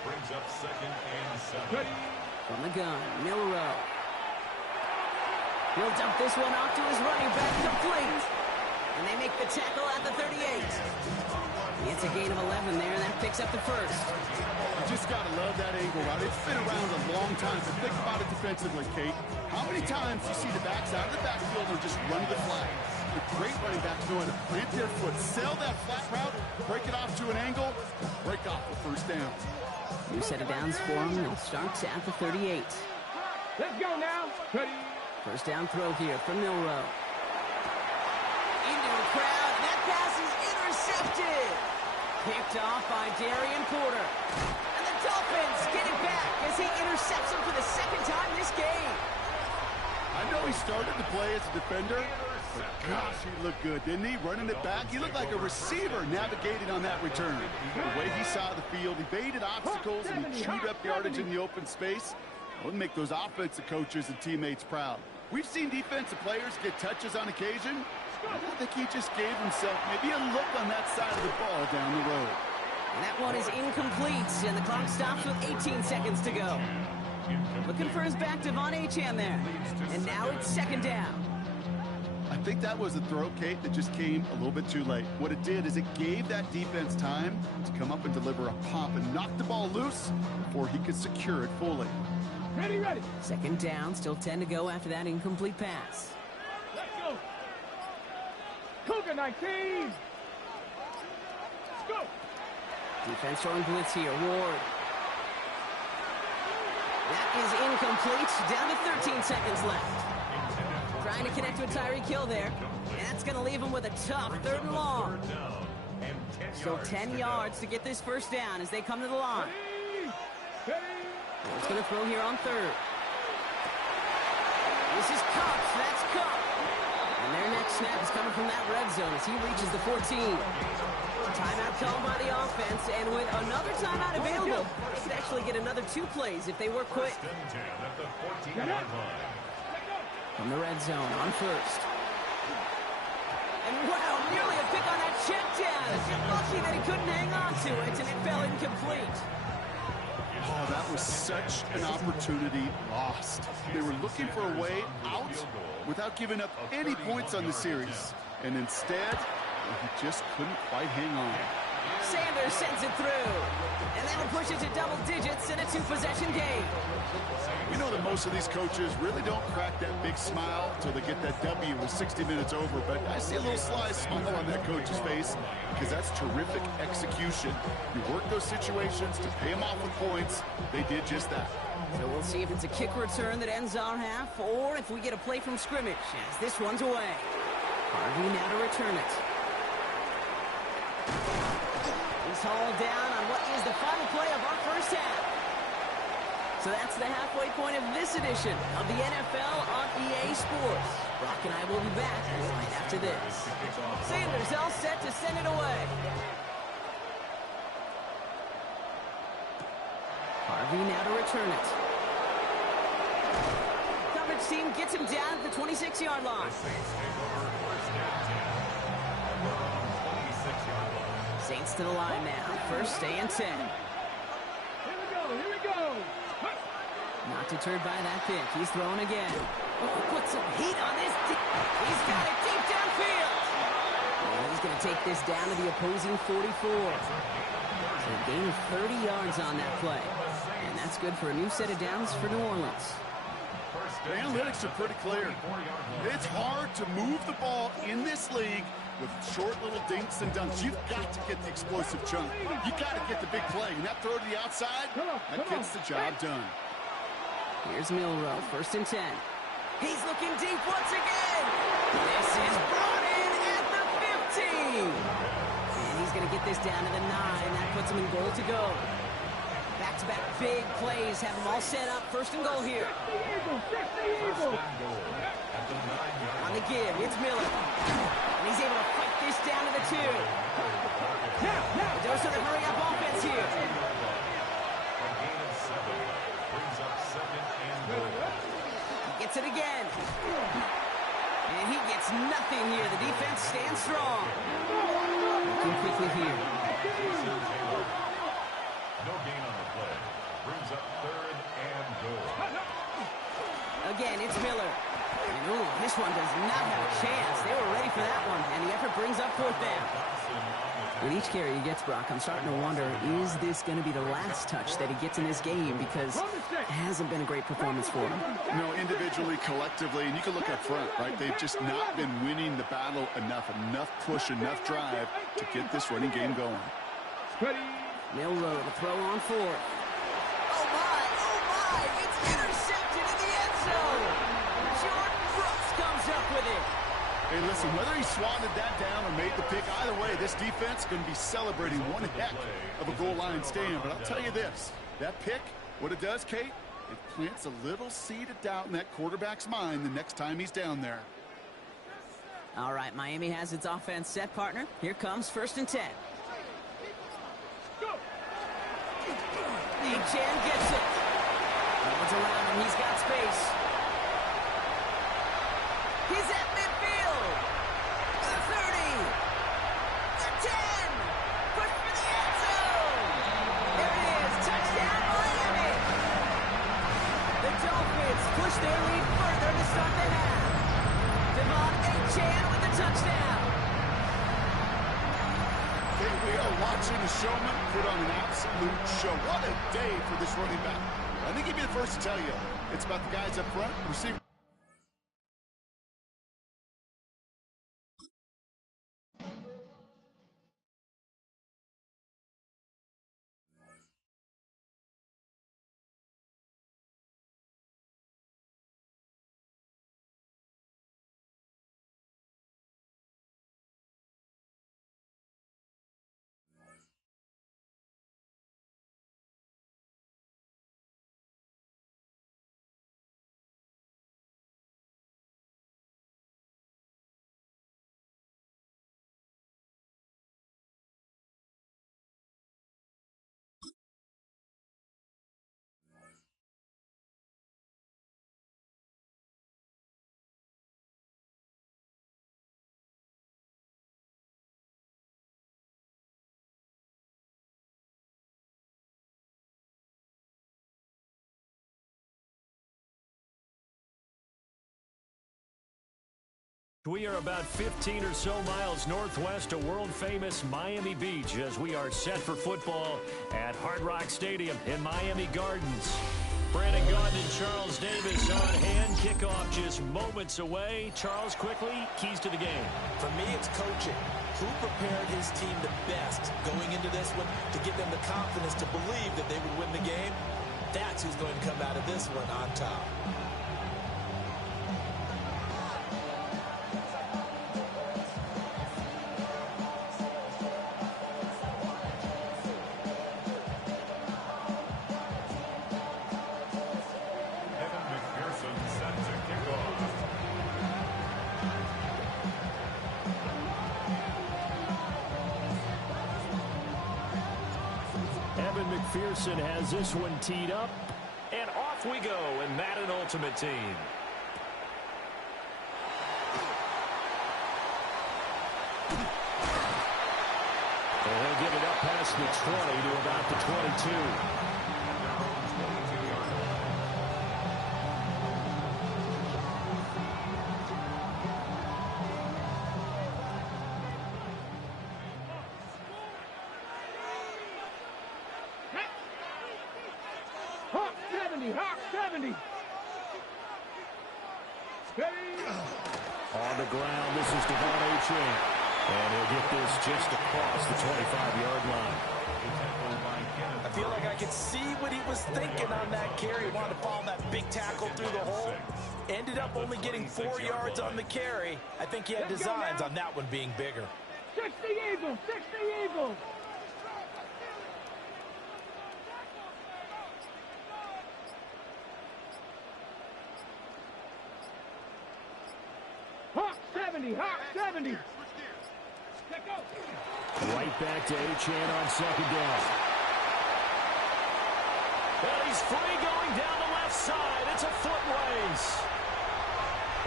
Brings up second and 7. From the gun, Milroe. He'll dump this one off to his running back, complete. And they make the tackle at the 38. It's a gain of 11 there, and that picks up the first. You just got to love that angle route. It's been around a long time, but think about it defensively, Kate. How many times do you see the backs out of the backfield or just run the flat? The great running backs know how to plant their foot, sell that flat route, break it off to an angle, break off the first down. New set of downs for him. They'll start at the 38. Let's go now. Ready. First down throw here from Milroe. Into a crowd. That pass is intercepted. Picked off by Darian Porter. And the Dolphins get it back as he intercepts him for the second time this game. I know he started to play as a defender, but gosh, he looked good, didn't he? Running it back, he looked like a receiver navigating on that return. The way he saw the field, he baited obstacles and he chewed up yardage in the open space. It would make those offensive coaches and teammates proud. We've seen defensive players get touches on occasion. I think he just gave himself maybe a look on that side of the ball down the road. And that one is incomplete, and the clock stops with 18 seconds to go. Looking for his back, Devon Achane there. And now it's second down. I think that was a throw, Kate, that just came a little bit too late. What it did is it gave that defense time to come up and deliver a pop and knock the ball loose before he could secure it fully. Ready, ready. Second down, still 10 to go after that incomplete pass. Let's go. Cougar 19. Let's go. Defense showing blitz here. Ward. That is incomplete. Down to 13 seconds left. Trying to connect with Tyreek Hill there. And that's going to leave him with a tough third and long. Still 10 yards to get this first down as they come to the line. He's going to throw here on third. This is Cup. That's Cup. And their next snap is coming from that red zone as he reaches the 14. Timeout called by the offense, and with another timeout available, they could actually get another 2 plays if they work quick. From the red zone on first. And wow, nearly a pick on that check down. Lucky that he couldn't hang on to it, and it fell incomplete. Oh, that was such an opportunity lost. They were looking for a way out without giving up any points on the series. And instead, he just couldn't quite hang on. Sanders sends it through. And that'll push it to double digits in a 2-possession game. You know that most of these coaches really don't crack that big smile until they get that W with 60 minutes over. But I see a little sly smile on that coach's face because that's terrific execution. You work those situations to pay them off with points. They did just that. So we'll see if it's a kick return that ends our half or if we get a play from scrimmage as this one's away. Harvey now to return it. He's hauled down on what is the final play of our first half. So that's the halfway point of this edition of the NFL on EA Sports. Brock and I will be back right after this. Sanders all set to send it away. Harvey now to return it. Coverage team gets him down at the 26-yard line. Saints to the line now. First and 10. Here we go, here we go. Not deterred by that pick. He's throwing again. Oh, put some heat on this. He's got it deep downfield. And he's going to take this down to the opposing 44. So a gain of 30 yards on that play. And that's good for a new set of downs for New Orleans. The analytics are pretty clear. It's hard to move the ball in this league with short little dinks and dunks. You've got to get the explosive chunk. You've got to get the big play. And that throw to the outside, that gets the job done. Here's Milrow, 1st and 10. He's looking deep once again. This is brought in at the 15. And he's going to get this down to the 9. That puts him in goal to go. Back-to-back big plays have them all set up. 1st and goal here. On the give, it's Miller. And he's able to fight this down to the 2. Those are the hurry-up offense here. He gets it again. And he gets nothing here. The defense stands strong. Looking quickly here. No gain on the play. Brings up 3rd and goal. Again, it's Miller. And ooh, this one does not have a chance. They were ready for that one. And the effort brings up 4th down. With each carry he gets, Brock, I'm starting to wonder, is this going to be the last touch that he gets in this game? Because it hasn't been a great performance for him. No, individually, collectively, and you can look up front, right? They've just not been winning the battle enough push, enough drive to get this running game going. Milrow, the throw on 4th. Oh my, it's intercepted in the end zone. Jordan Brooks comes up with it. Hey, listen, whether he swatted that down or made the pick, either way, this defense is going to be celebrating one heck of a goal line stand. But I'll tell you this, that pick, what it does, Kate, it plants a little seed of doubt in that quarterback's mind the next time he's down there. All right, Miami has its offense set, partner. Here comes 1st and 10. Chan gets it. Runs around him. He's got space. He's at midfield. The 30. The 10. Push for the end zone. There it is. Touchdown, Miami. The Dolphins push their lead further to start the half. Devon Chan with the touchdown. We are watching a showman put on an absolute show. What a day for this running back. I think he'd be the first to tell you it's about the guys up front, receiver. We are about 15 or so miles northwest of world-famous Miami Beach as we are set for football at Hard Rock Stadium in Miami Gardens. Brandon Gaudin and Charles Davis on hand. Kickoff just moments away. Charles, quickly, keys to the game. For me, it's coaching. Who prepared his team the best going into this one to give them the confidence to believe that they would win the game? That's who's going to come out of this one on top. McPherson has this one teed up, and off we go in Madden Ultimate Team. And he'll give it up past the 20 to about the 22. 70. Ready. On the ground, this is H2H. And he'll get this just across the 25-yard line. I feel like I could see what he was thinking on that carry. He wanted to follow that big tackle through the hole. Ended up only getting 4 yards on the carry. I think he had designs on that one being bigger. 60 Eagles, 60 Eagles. Hawk 70, Hawk 70. Right back to H2H on second down. Well, he's free going down the left side. It's a foot race.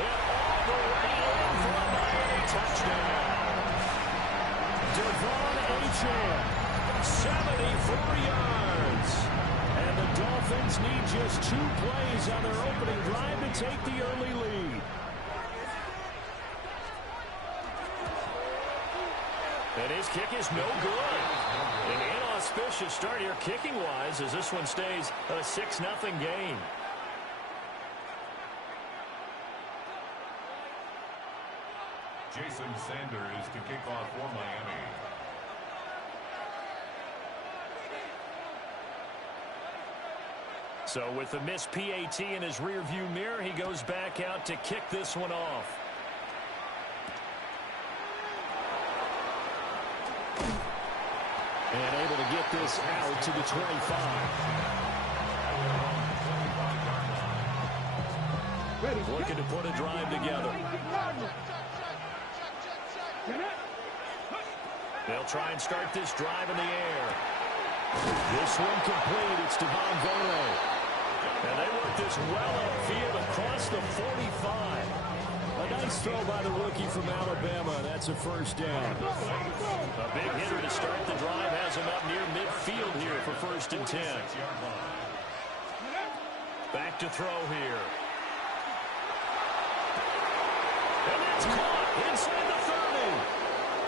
And all the way in for a Miami touchdown. H2H, 74 yards. And the Dolphins need just 2 plays on their opening drive to take the early lead. And his kick is no good. An inauspicious start here kicking-wise as this one stays a 6-0 game. Jason Sanders to kick off for Miami. So with the missed PAT in his rearview mirror, he goes back out to kick this one off. And able to get this out to the 25. Looking to put a drive together. They'll try and start this drive in the air. This one complete. It's Devon Vele. And they work this well upfield across the 45. A nice throw by the rookie from Alabama. That's a first down. A big hitter to start the drive has him up near midfield here for 1st and 10. Back to throw here. And that's caught inside the 30.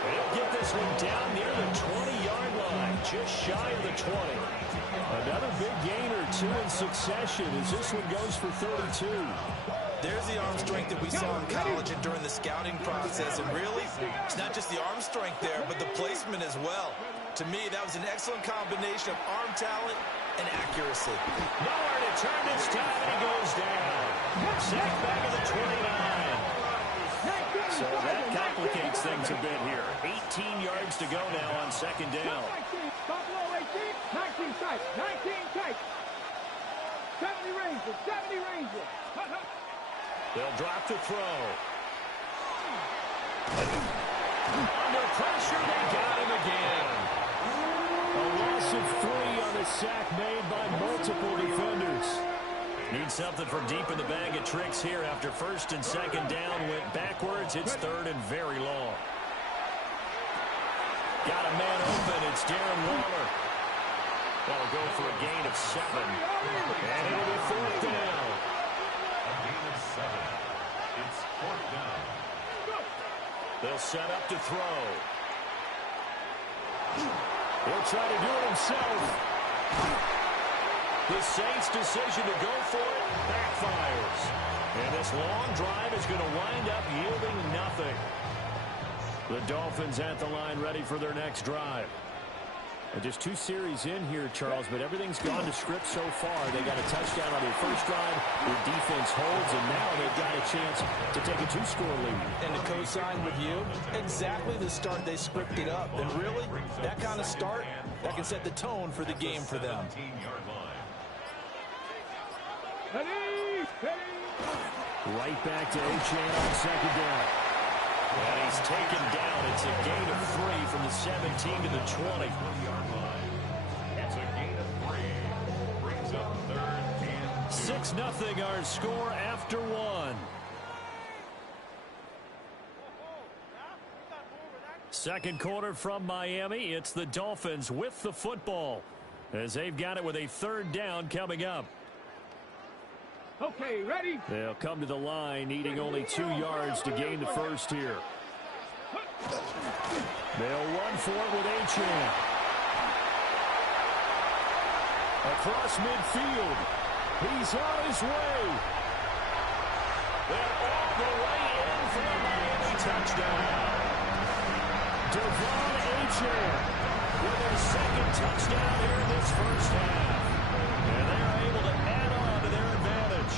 They'll get this one down near the 20-yard line, just shy of the 20. Another big gain or 2 in succession as this one goes for 32. There's the arm strength that we saw in college and during the scouting process. And really, it's not just the arm strength there, but the placement as well. To me, that was an excellent combination of arm talent and accuracy. Nowhere to turn this time, and he goes down. Sacked back at the 29. So that complicates things a bit here. 18 yards to go now on 2nd down. Buffalo 18, 19 tight, 19 tight. 70 Rangers, 70 Rangers. They'll drop the throw. Under pressure, they got him again. A loss of 3 on the sack made by multiple defenders. Need something from deep in the bag of tricks here after 1st and 2nd down. Went backwards. It's 3rd and very long. Got a man open. It's Darren Waller. That'll go for a gain of 7. And it'll be 4th down. A gain of 7. It's 4th down. They'll set up to throw. He'll try to do it himself. The Saints' decision to go for it backfires. And this long drive is going to wind up yielding nothing. The Dolphins at the line ready for their next drive. And just 2 series in here, Charles, but everything's gone to script so far. They got a touchdown on their first drive. Their defense holds, and now they've got a chance to take a 2-score lead. And to co-sign with you, exactly the start they scripted up. And really, that kind of start, that can set the tone for the game for them. 17-yard line. Right back to H2H on 2nd down. And he's taken down. It's a gain of 3 from the 17 to the 20. 20-yard line. It's a gain of 3. Brings up 3rd and 2. 6-0 our score after 1. Second quarter from Miami. It's the Dolphins with the football as they've got it with a 3rd down coming up. Okay, ready? They'll come to the line, needing only 2 yards to gain the first here. They'll run for it with H2H. Across midfield. He's on his way. And all the way in for a Miami touchdown. Devon Achane with their second touchdown here in this first half. And they're able to add on to their advantage.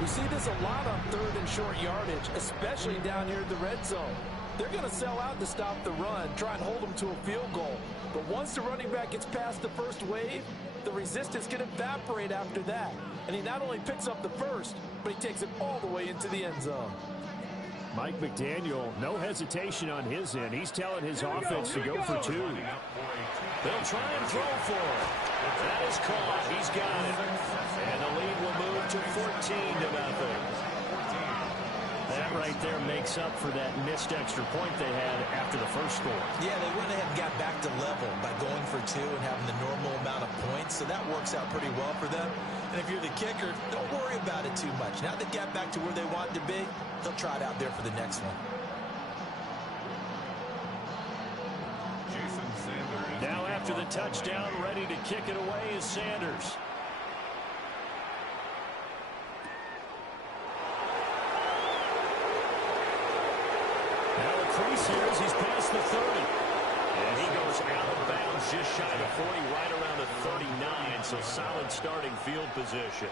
We see this a lot on third and short yardage, especially down here in the red zone. They're going to sell out to stop the run, try and hold them to a field goal. But once the running back gets past the first wave, the resistance can evaporate after that. And he not only picks up the first, but he takes it all the way into the end zone. Mike McDaniel, no hesitation on his end. He's telling his offense to go for two. They'll try and throw for it. That is caught. He's got it. And the lead will move to 14-0. That right there makes up for that missed extra point they had after the first score. Yeah, they went ahead and got back to level by going for two and having the normal amount of points, so that works out pretty well for them. And if you're the kicker, don't worry about it too much. Now they got back to where they want to be, they'll try it out there for the next one. Now after the touchdown, ready to kick it away is Sanders. Now the crease here as he's past the 30. And he goes out of bounds just shy of 40, right around the 39. So solid starting field position.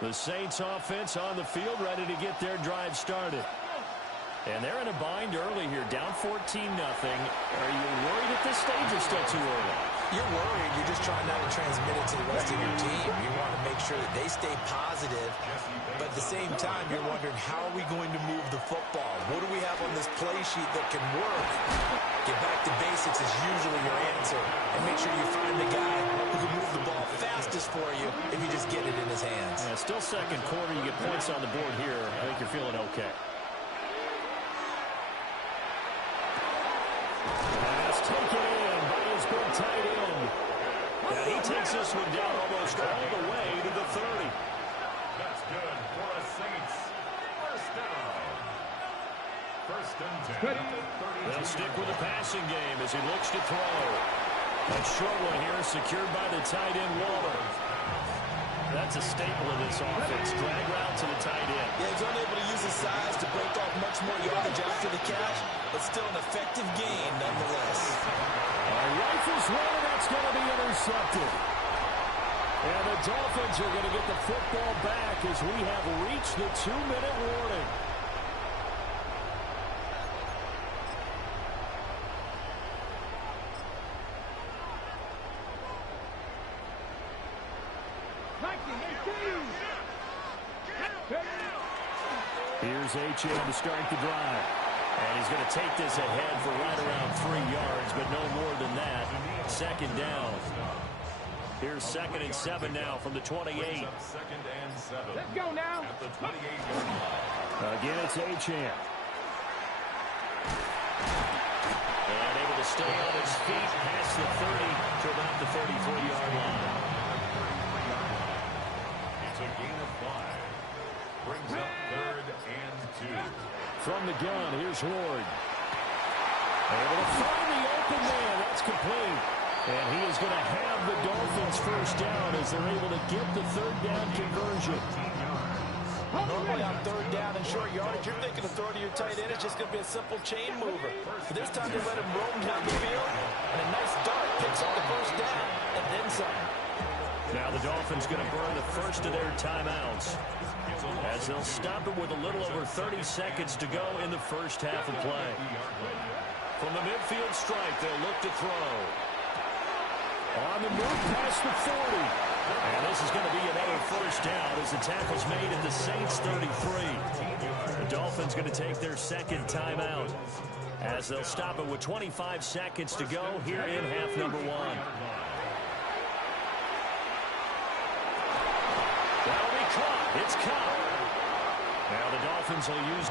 The Saints offense on the field ready to get their drive started. And they're in a bind early here, down 14-0. Are you worried at this stage or still too early? You're worried. You're just trying not to transmit it to the rest of your team. You want to make sure that they stay positive. But at the same time, you're wondering, how are we going to move the football? What do we have on this play sheet that can work? Get back to basics is usually your answer. And make sure you find the guy who can move the ball fastest for you if you just get it in his hands. Yeah, still second quarter. You get points on the board here. I think you're feeling okay. Pass taken in by his big tight end. Now he takes this one down almost all the way to the 30. That's good for a Saints. First down. First and 10 at the 32. They'll stick with the passing game as he looks to throw. That short one here is secured by the tight end Waller. That's a staple of this offense. Drag route to the tight end. Yeah, he's unable to use his size to break off much more yardage after the catch, but still an effective gain nonetheless. Rifles one, and that's going to be intercepted. And the Dolphins are going to get the football back as we have reached the 2-minute warning. Here's Achane to start the drive. And he's going to take this ahead for right around 3 yards, but no more than that. Second down. Here's 2nd and 7 now from the 28. Second and 7. Let's go now. At the 28-yard line. Again, it's Achane. And able to stay on his feet past the 30 to about the 33-yard line. It's a gain of 5. Brings up 3rd and 2. From the gun, here's Ward. Able to find the open man. That's complete. And he is going to have the Dolphins first down as they're able to get the 3rd down conversion. Normally on 3rd down and short yardage, you're thinking of throwing to your tight end. It's just going to be a simple chain mover. But this time they let him roam down the field, and a nice dart picks up the first down, and then some. Now the Dolphins going to burn the first of their timeouts as they'll stop it with a little over 30 seconds to go in the first half of play. From the midfield stripe, they'll look to throw. On the move past the 40. And this is going to be another first down as the tackle's made at the Saints 33. The Dolphins going to take their second timeout as they'll stop it with 25 seconds to go here in half number 1. That'll be caught. It's caught. Now the Dolphins will use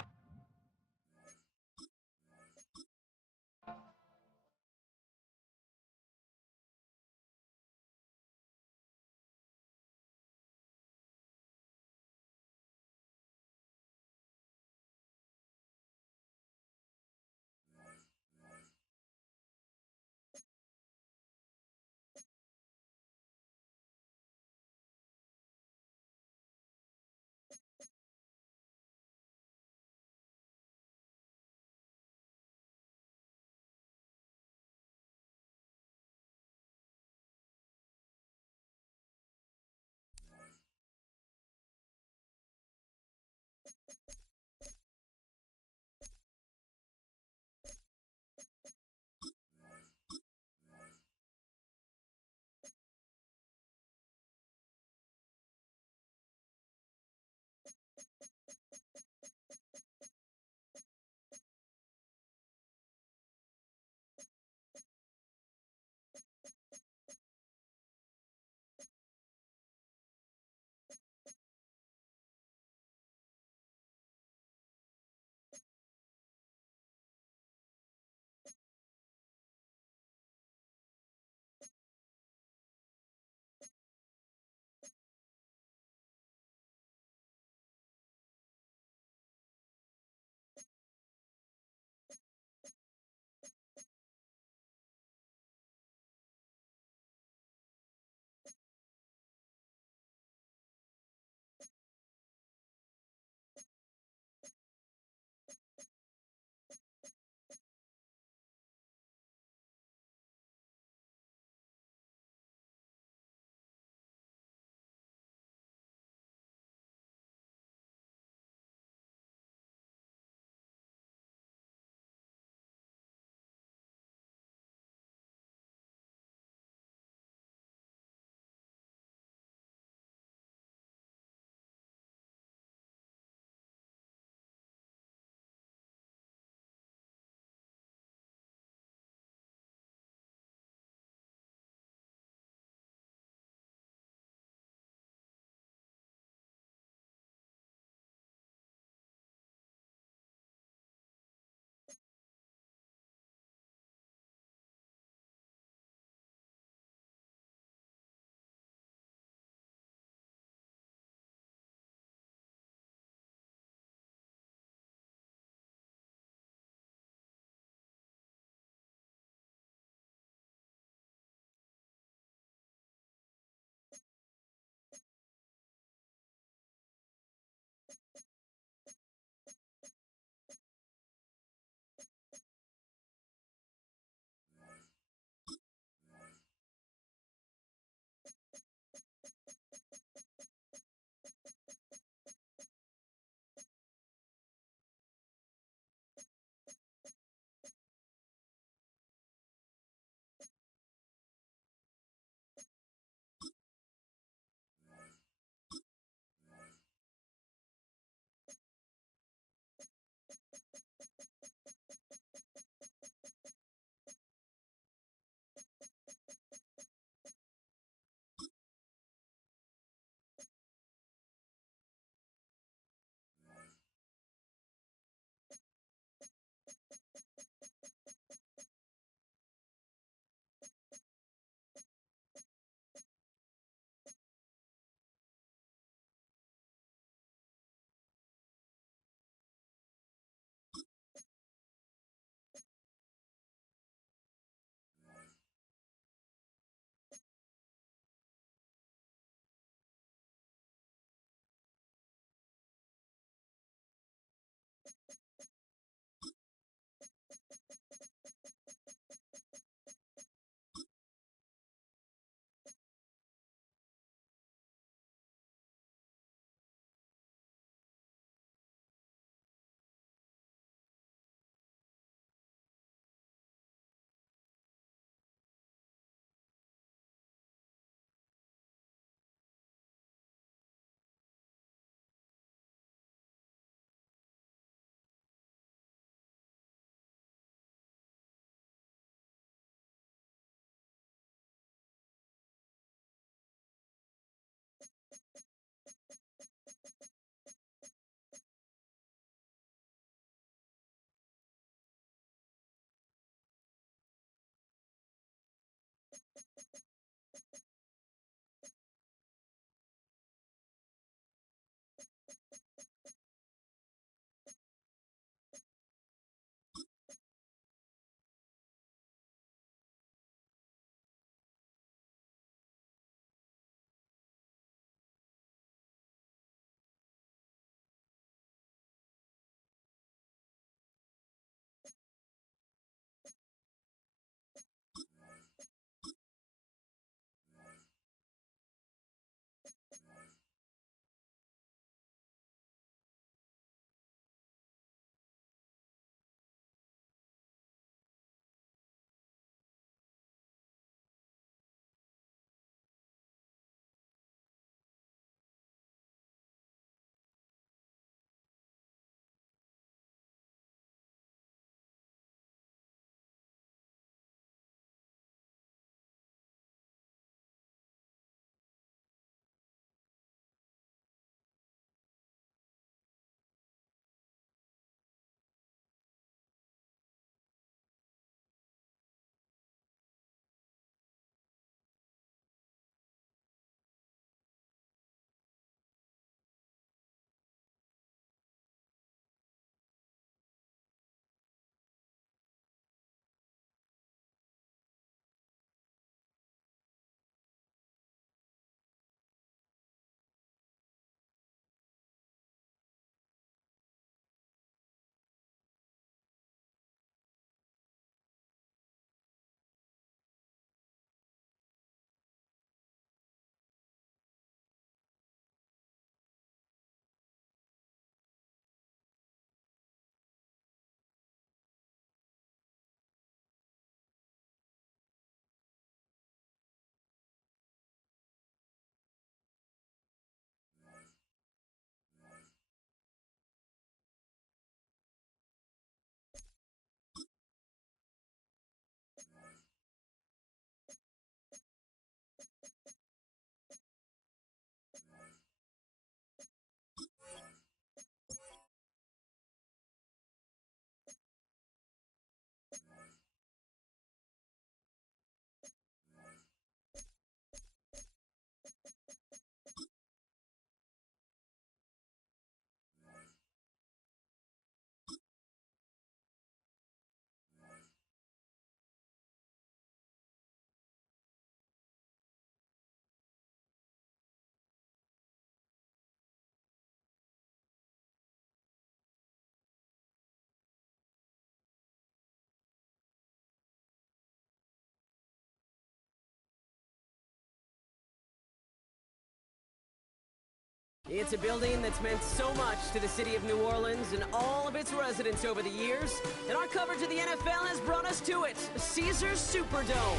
It's a building that's meant so much to the city of New Orleans and all of its residents over the years, and our coverage of the NFL has brought us to it, Caesars Superdome.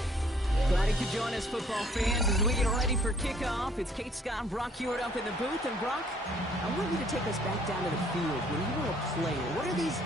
Glad you could join us, football fans, as we get ready for kickoff. It's Kate Scott and Brock Hewitt up in the booth. And Brock, I want you to take us back down to the field. When you were a player, what are these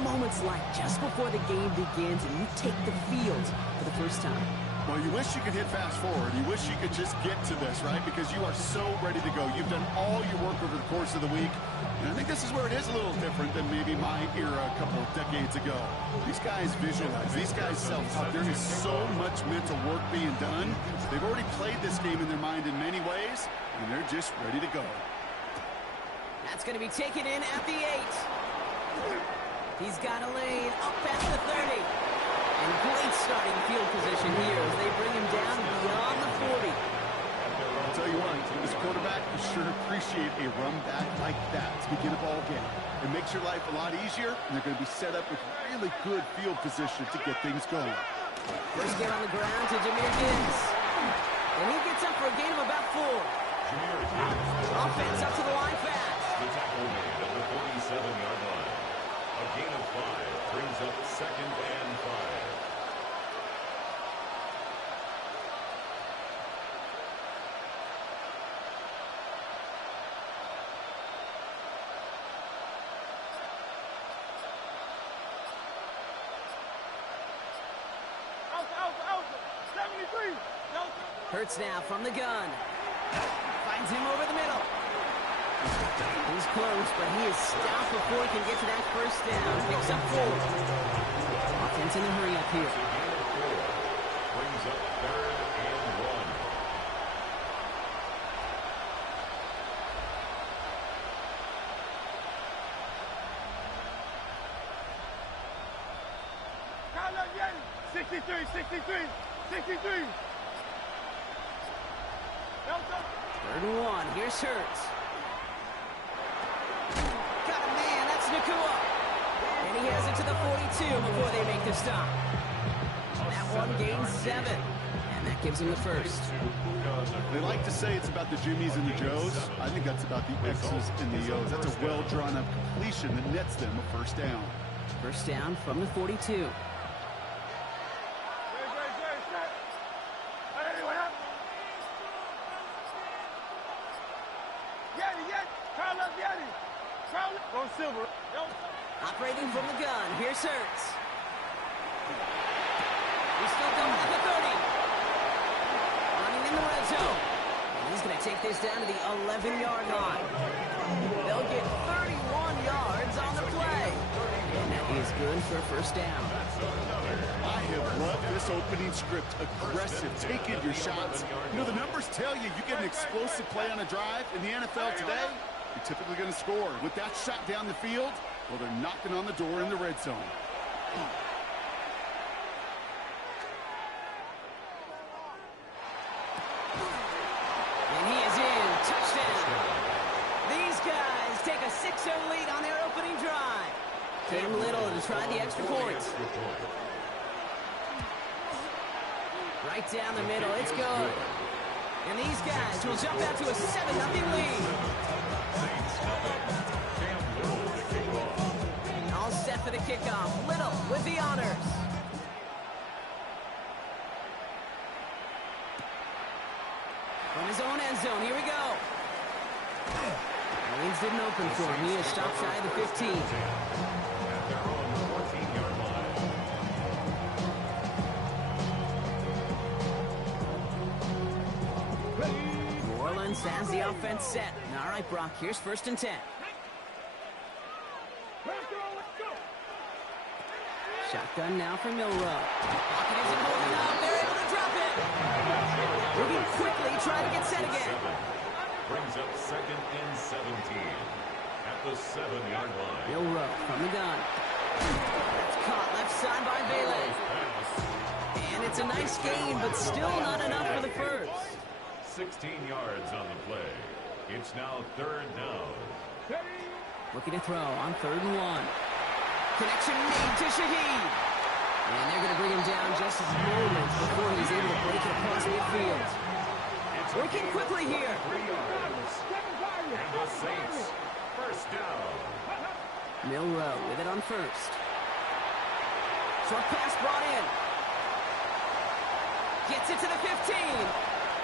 moments like just before the game begins and you take the field for the first time? Well, you wish you could hit fast forward. You wish you could just get to this, right? Because you are so ready to go. You've done all your work over the course of the week. And I think this is where it is a little different than maybe my era a couple of decades ago. These guys visualize. These guys self-talk. There is so much mental work being done. They've already played this game in their mind in many ways, and they're just ready to go. That's going to be taken in at the 8. He's got a lane up past the 30. And great starting field position here as they bring him down beyond the 40. I'll tell you what, as a quarterback, you sure appreciate a run back like that to begin a ball game. It makes your life a lot easier, and they're going to be set up with really good field position to get things going. First get on the ground to Jameer Gibbs. And he gets up for a gain of about 4. Offense up to the line fast. The tackle made at the 47-yard line. A gain of 5 brings up 2nd and 5. Hurts now from the gun. Finds him over the middle. He's close, but he is stopped before he can get to that first down. Picks up 4. Offense in a hurry up here. Brings up 3rd and 1. Carlos Yanni, 63, 63, 63. 3rd and 1. Here's Hurts. Got a man. That's Nakua. And he has it to the 42 before they make the stop. That one gains 7. And that gives him the first. They like to say it's about the Jimmies and the Joes. I think that's about the X's and the O's. That's a well-drawn-up completion that nets them a first down. First down from the 42. Operating from the gun. Here's Hurts. He's still going at the 30. Running in the red zone. And he's going to take this down to the 11-yard line. They'll get 31 yards on the play. And that is good for a first down. I have loved this opening script. Aggressive, taking your shots. You know, the numbers tell you you get an explosive play on a drive in the NFL today, you're typically going to score. With that shot down the field, well, they're knocking on the door in the red zone. And he is in. Touchdown. These guys take a 6-0 lead on their opening drive. Cam Little to try the extra point. Right down the middle. It's good. And these guys will jump out to a 7-0 lead. All set for the kickoff. Little with the honors. From his own end zone, here we go. Lanes didn't open for him. He is stopped shy of the 15. At their own 14-yard line. New Orleans has the offense set. All right, Brock, here's 1st and 10. Shotgun now for Milrow. Pocket isn't holding up. They're able to drop it. Moving quickly, trying to get set again. Brings up 2nd and 17 at the 7-yard line. Milrow from the gun. That's caught left side by Bailey. And it's a nice gain, but still not enough for the first. 16 yards on the play. It's now 3rd down. Looking to throw on 3rd and 1. Connection made to Shaheed. And they're going to bring him down just moments before he's able to break it across midfield. Working quickly here. And the Saints, first down. Milroe with it on first. Short pass brought in. Gets it to the 15.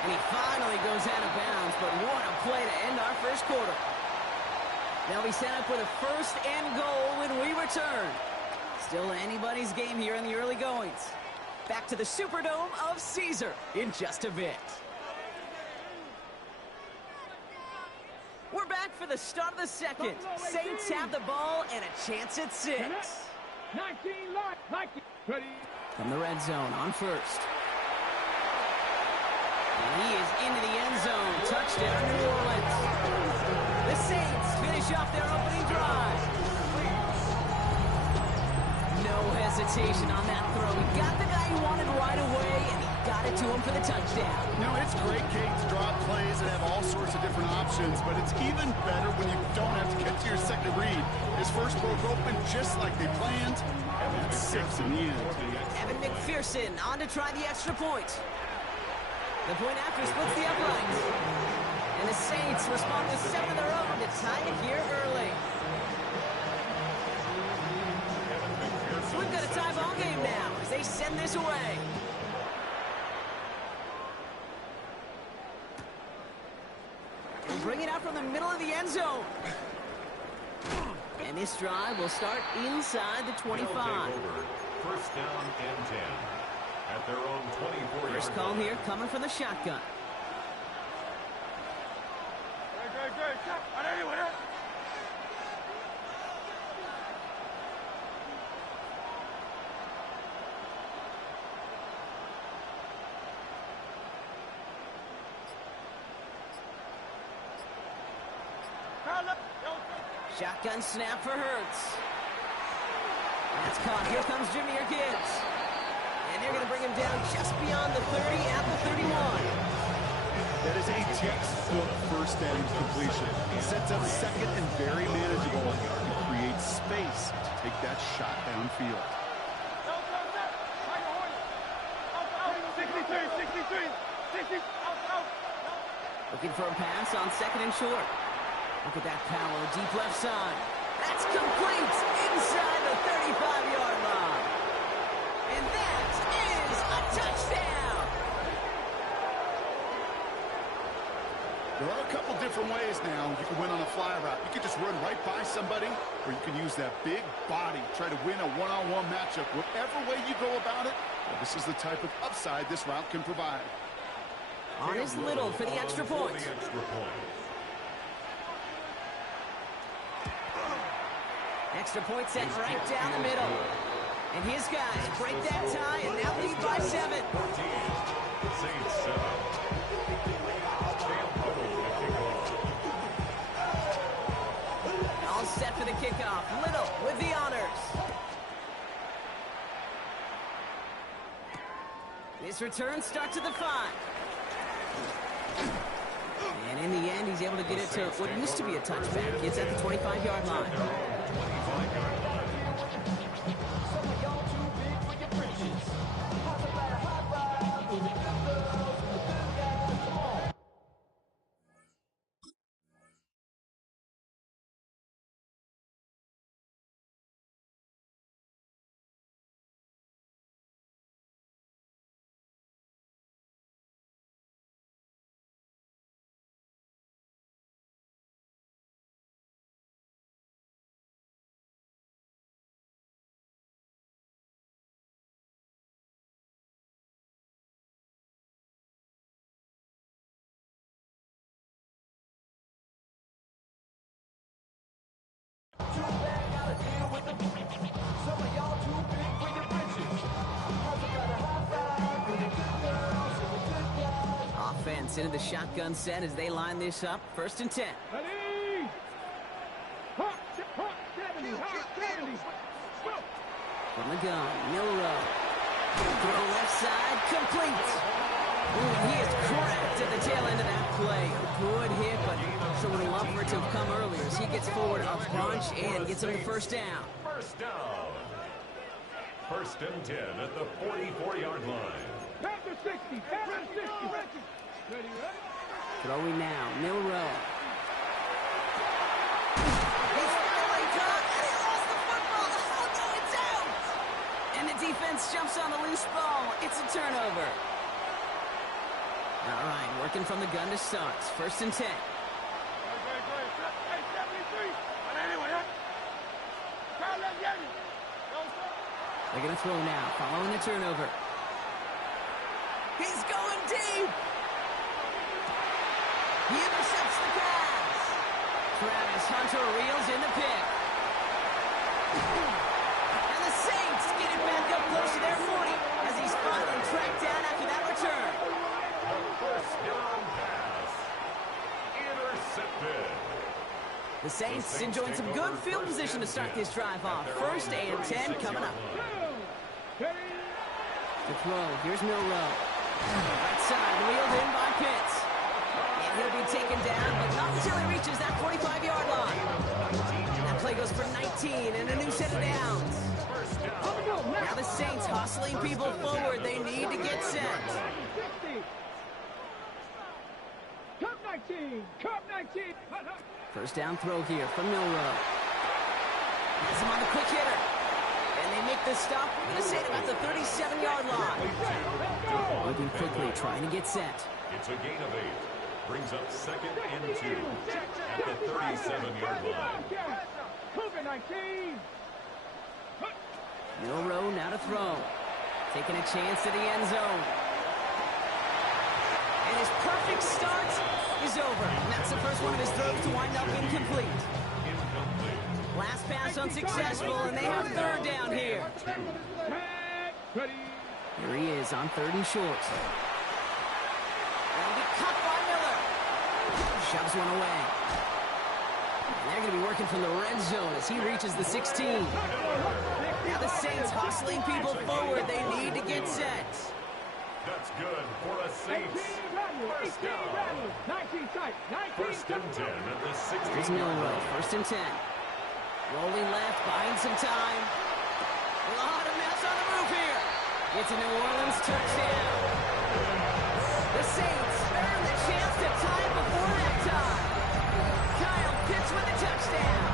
And he finally goes out of bounds, but what a play to end our first quarter. They'll be set up with a first and goal when we return. Still anybody's game here in the early goings. Back to the Superdome of Caesar in just a bit. We're back for the start of the second. Saints have the ball and a chance at 6. 19 live. From the red zone on first. And he is into the end zone. Touchdown, New Orleans. The Saints finish off their opening drive. No hesitation on that throw. He got the guy he wanted right away, and he got it to him for the touchdown. No, it's great, Kate, to draw plays and have all sorts of different options, but it's even better when you don't have to get to your second read. His first broke open just like they planned, and that's 6 in the end. Evan McPherson on to try the extra point. The point after splits the uprights. And the Saints respond with 7 of their own to tie it here early. We've got a tie ball game now as they send this away. And bring it out from the middle of the end zone. And this drive will start inside the 25. First down and 10 at their own 24-yard First call line. here coming from the shotgun. Shotgun snap for Hurts. That's caught. Here comes Jameer Gibbs. And they're going to bring him down just beyond the 30 at the 31. That is a textbook first down completion. Sets up second and very manageable. It creates space to take that shot downfield. 63. Looking for a pass on second and short. Look at that power, deep left side. That's complete inside the 35-yard line. And that is a touchdown. There are a couple different ways now. You can win on a fly route. You can just run right by somebody, or you can use that big body, try to win a one-on-one matchup. Whatever way you go about it, well, this is the type of upside this route can provide. On his little for the extra point. Extra point set right down the middle. And his guys break that tie and now lead by 7. All set for the kickoff. Little with the honors. This return starts at the 5. And in the end, he's able to get it to what used to be a touchback. It's at the 25-yard line. Offense into the shotgun set as they line this up. First and 10. Ready? Hot 70. From the gun, Milroe. Throw left side, complete. Ooh, he is cracked at the tail end of that play. A good hit, but sure would have loved for it to have come earlier as he gets forward a bunch and gets him the first down. First down. First and 10 at the 44-yard line. Back to 60. Back to 60. Ready? Throwing now, Milroe. defense jumps on a loose ball. It's a turnover. All right, working from the gun to start. 1st and 10. They're going to throw now, following the turnover. He's going deep. He intercepts the pass. Travis Hunter reels in the pick. And the Saints get it back up close to their 40 as he's finally tracked down after that return. First down pass. Intercepted. The Saints enjoying some good field position to start this drive off. 1st and 10 coming up. The throw, here's Milrow. Right side, wheeled in by Pitts. And he'll be taken down, but not until he reaches that 45-yard line. That play goes for 19 and a new set of downs. Now the Saints hustling people forward. They need to get set. Cup 19! Cup 19! 1st down throw here from Milrow. Has him on the quick hitter. And they make the stop. I'm going to say it about the 37-yard line. Moving quickly, trying to get set. It's a gain of 8. Brings up 2nd and 2 at the 37-yard line. Cougar 19! Milrow now to throw. Taking a chance to the end zone. And his perfect start is over. And that's the first one of his throws to wind up incomplete. Last pass unsuccessful, and they have 3rd down here. Here he is on 3rd and short. And be cut by Miller. Shoves one away. And they're going to be working from the red zone as he reaches the 16. Now the Saints hustling people forward. They need to get set. That's good for a Saints. First down. 1st and 10 at the 16. Here's Milrow, 1st and 10. Rolling left, buying some time. A lot of mess on the move here. It's a New Orleans touchdown. The Saints earn the chance to tie it before that time. Kyle Pitts with the touchdown.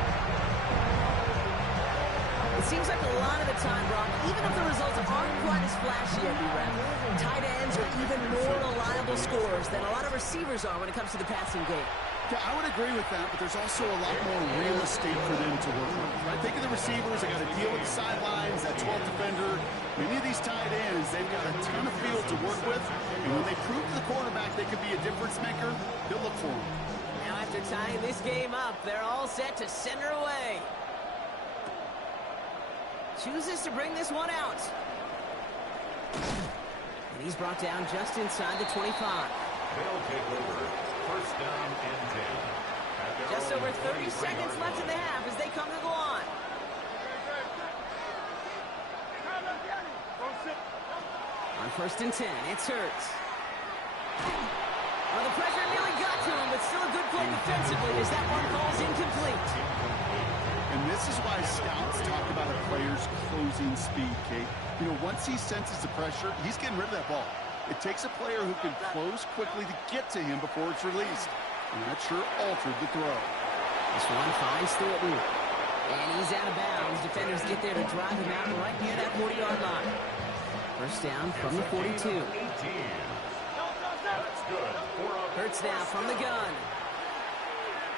It seems like a lot of the time, Brock, even if the results aren't quite as flashy as we rep, tight ends are even more reliable scorers than a lot of receivers are when it comes to the passing game. Yeah, I would agree with that, but there's also a lot more real estate for them to work with. Right? Think of the receivers. They got to deal with the sidelines, that 12th defender. Many of these tight ends, they've got a ton of field to work with. And when they prove to the quarterback they can be a difference maker, they'll look for them. Now after tying this game up, they're all set to send her away. Chooses to bring this one out. And he's brought down just inside the 25. They'll take over. 1st down and 10. Just over 30 seconds left in the half as they come to the line. On 1st and 10, it's Hurts. Well, the pressure nearly got to him, but still a good play defensively as that one falls incomplete. And this is why scouts talk about a player's closing speed, Kate. You know, once he senses the pressure, he's getting rid of that ball. It takes a player who can close quickly to get to him before it's released. And that sure altered the throw. This one finds Thornton. And he's out of bounds. Defenders get there to drive him out right near that 40-yard line. 1st down from the 42. Hurts now from the gun.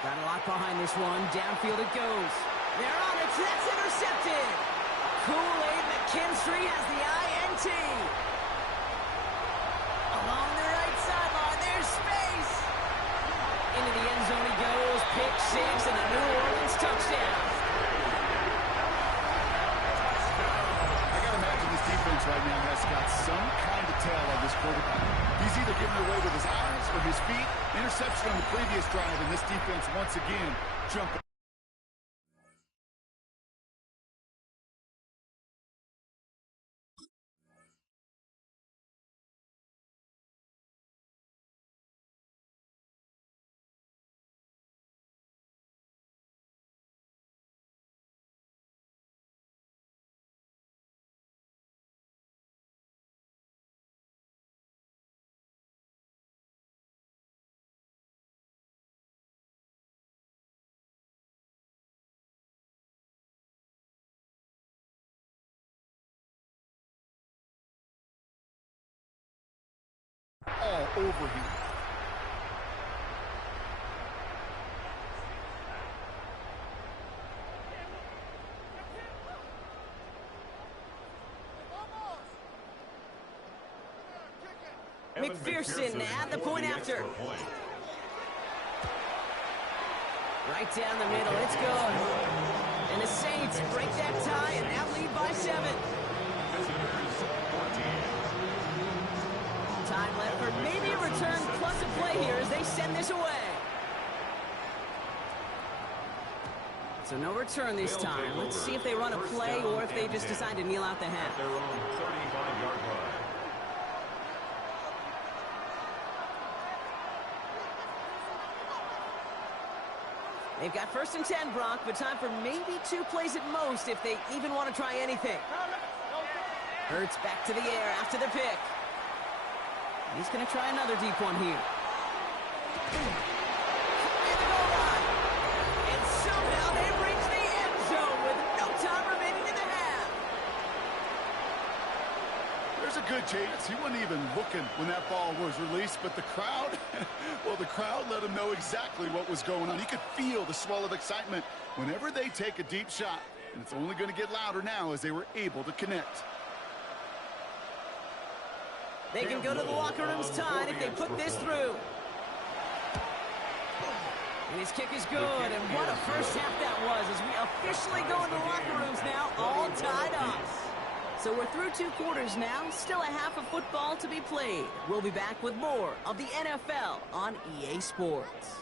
Got a lot behind this one. Downfield it goes. They're on it. That's intercepted. Kool-Aid McKinstry has the INT. Along the right sideline, there's space. Into the end zone he goes. Pick 6 and a New Orleans touchdown. I got to imagine this defense right now has got some kind of tail on this quarterback. He's either giving away with his eyes or his feet. Interception on the previous drive, and this defense once again jumping. over here. McPherson at the point after. Right down the middle, it's good. And the Saints break that tie and now lead by 7. Time left for maybe a return plus a play here as they send this away. So no return this time. Let's see if they run a play or if they just decide to kneel out the half. Their own 35-yard line. They've got 1st and 10, Brock, but time for maybe 2 plays at most if they even want to try anything. Hurts back to the air after the pick. He's going to try another deep one here. And the goal line. And somehow they reach the end zone with no time remaining in the half. There's a good chance he wasn't even looking when that ball was released, but the crowd, well, the crowd let him know exactly what was going on. He could feel the swell of excitement whenever they take a deep shot, and it's only going to get louder now as they were able to connect. They can go to the locker rooms tied if they put this through. And his kick is good, and what a first half that was as we officially go into the locker rooms now, all tied up. So we're through 2 quarters now, still a half of football to be played. We'll be back with more of the NFL on EA Sports.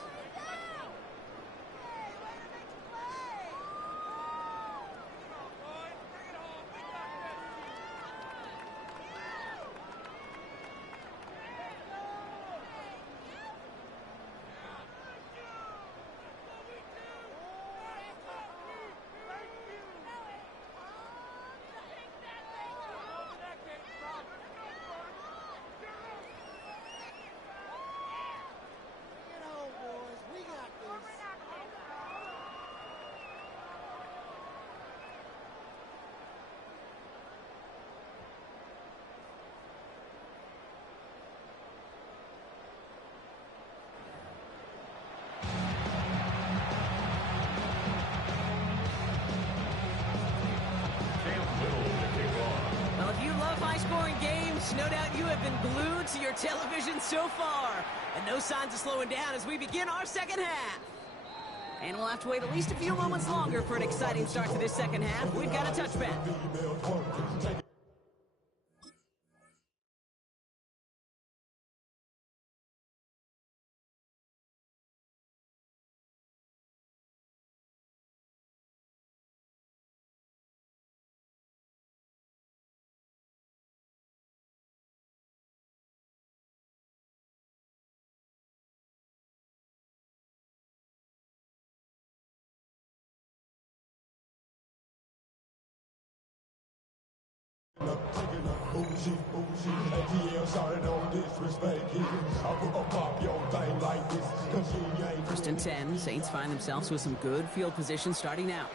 High-scoring games, no doubt you have been glued to your television so far. And no signs of slowing down as we begin our second half. And we'll have to wait at least a few moments longer for an exciting start to this second half. We've got a touchback. First and 10, Saints find themselves with some good field position starting out.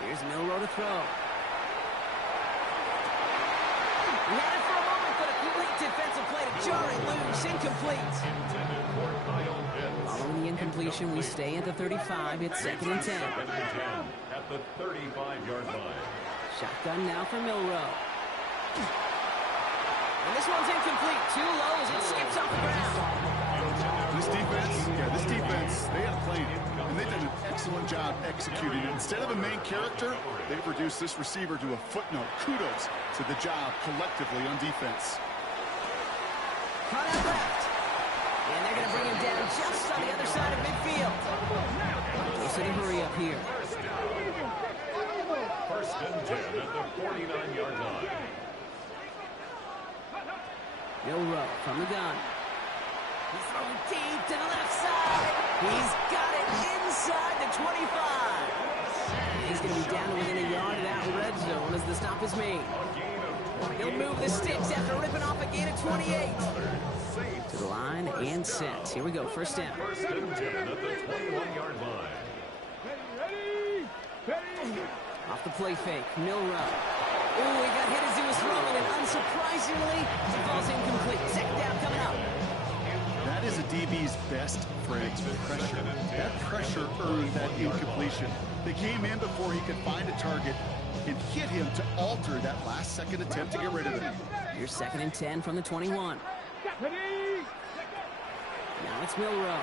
Here's Milroe to throw. He had it for a moment, but a complete defensive play to jar it loose, incomplete. Following the incompletion, we stay at the 35. It's 2nd and 10. At the 35-yard line. Shotgun now for Milroe. And this one's incomplete. Too low as it skips off the ground. This defense, they had a plan, and they did an excellent job executing it. Instead of a main character, they've reduced this receiver to a footnote. Kudos to the job collectively on defense. Cut out left. And they're going to bring him down just on the other side of midfield. Close to the hurry up here. First and 10 at the 49-yard line. Milroe from the gun. He's throwing deep to the left side. He's got it inside the 25. He's going to be down to within a yard of that red zone as the stop is made. He'll move the sticks after ripping off a gain of 28. To the line and set. Here we go, first down. First and 10 at the 21-yard line. Off the play fake, Milroe. Ooh, he got hit as he was throwing, and unsurprisingly, he falls incomplete. Second down coming up. That is a DB's best friend, pressure. That pressure earned that incompletion. They came in before he could find a target and hit him to alter that last-second attempt to get rid of it. Here's 2nd and 10 from the 21. Now it's Milrow.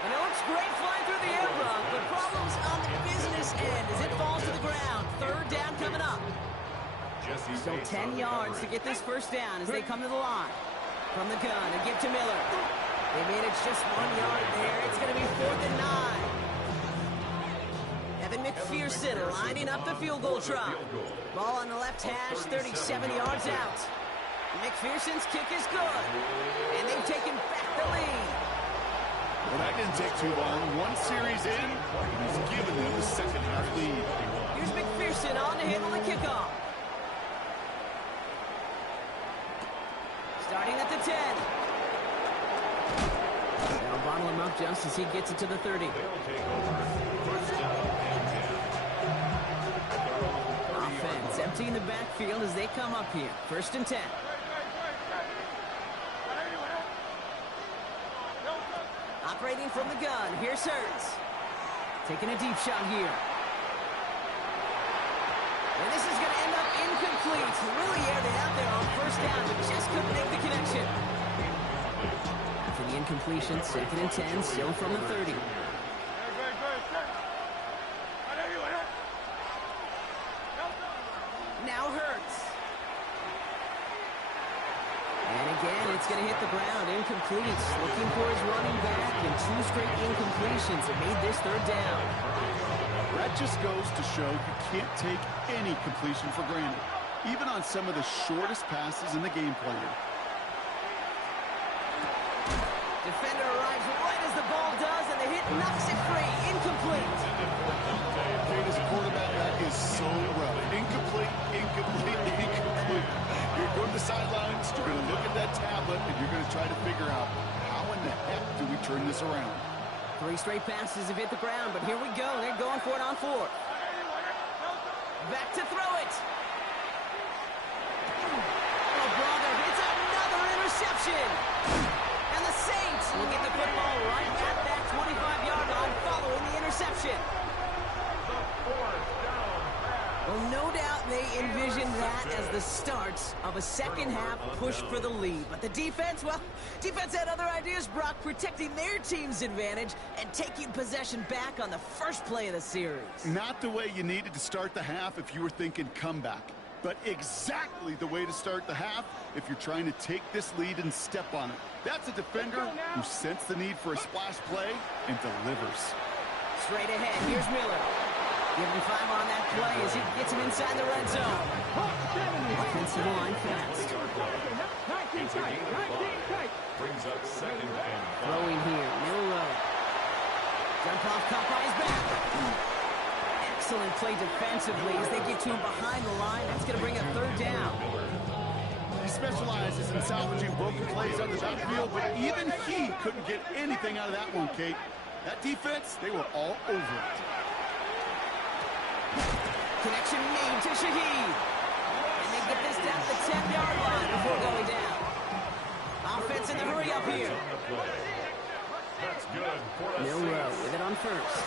And it looks great flying through the air, Brock, but problems on the business end as it falls to the ground. Third down coming up. So 10 yards to get this first down as they come to the line. From the gun, and give to Miller. They manage just 1 yard there. It's going to be 4th and 9. Evan McPherson lining up the field goal try. Ball on the left hash, 37 yards out. McPherson's kick is good. And they've taken back the lead. Well, that didn't take too long. One series in, he's given them the second half lead. Here's McPherson on to handle the kickoff. Starting at the 10. They'll bottle him up just as he gets it to the 30. Offense emptying the backfield as they come up here. 1st and 10. Operating from the gun. Here's Hurts. Taking a deep shot here. And this is going to end up incomplete. Really aired it out there on 1st down, but just couldn't make the connection. After the incompletion, 2nd and 10, still from the 30. Now Hurts. And again, it's going to hit the ground. Incomplete. Looking for his running back, and 2 straight incompletions have made this 3rd down. That just goes to show you can't take any completion for granted, even on some of the shortest passes in the game plan. Defender arrives right as the ball does, and the hit knocks it free. Incomplete. Kate, as a quarterback, that is so rough. Incomplete, incomplete, incomplete. You're going to the sidelines, you're going to look at that tablet, and you're going to try to figure out how in the heck do we turn this around. 3 straight passes have hit the ground, but here we go. They're going for it on 4. Back to throw it. Oh, brother, it's another interception. And the Saints will get the football right at that 25-yard line following the interception. Well, no doubt they envisioned that as the start of a second half push for the lead. But the defense, well, defense had other ideas, Brock, protecting their team's advantage and taking possession back on the first play of the series. Not the way you needed to start the half if you were thinking comeback, but exactly the way to start the half if you're trying to take this lead and step on it. That's a defender who sensed the need for a splash play and delivers. Straight ahead, here's Miller. Give him 5 on that play as he gets him inside the red zone. Offensive line fast. Brings up 2nd and 5. Throwing here, Milrow. Jump off, caught by his back. Excellent play defensively as they get to him behind the line. That's going to bring a 3rd down. He specializes in salvaging broken plays on the backfield, but even he couldn't get anything out of that one, Kate. That defense, they were all over it. Connection made to Shaheed. And they get this down the 10-yard line before going down. Offense in the hurry up here. That's good for a Milrow with it on 1st.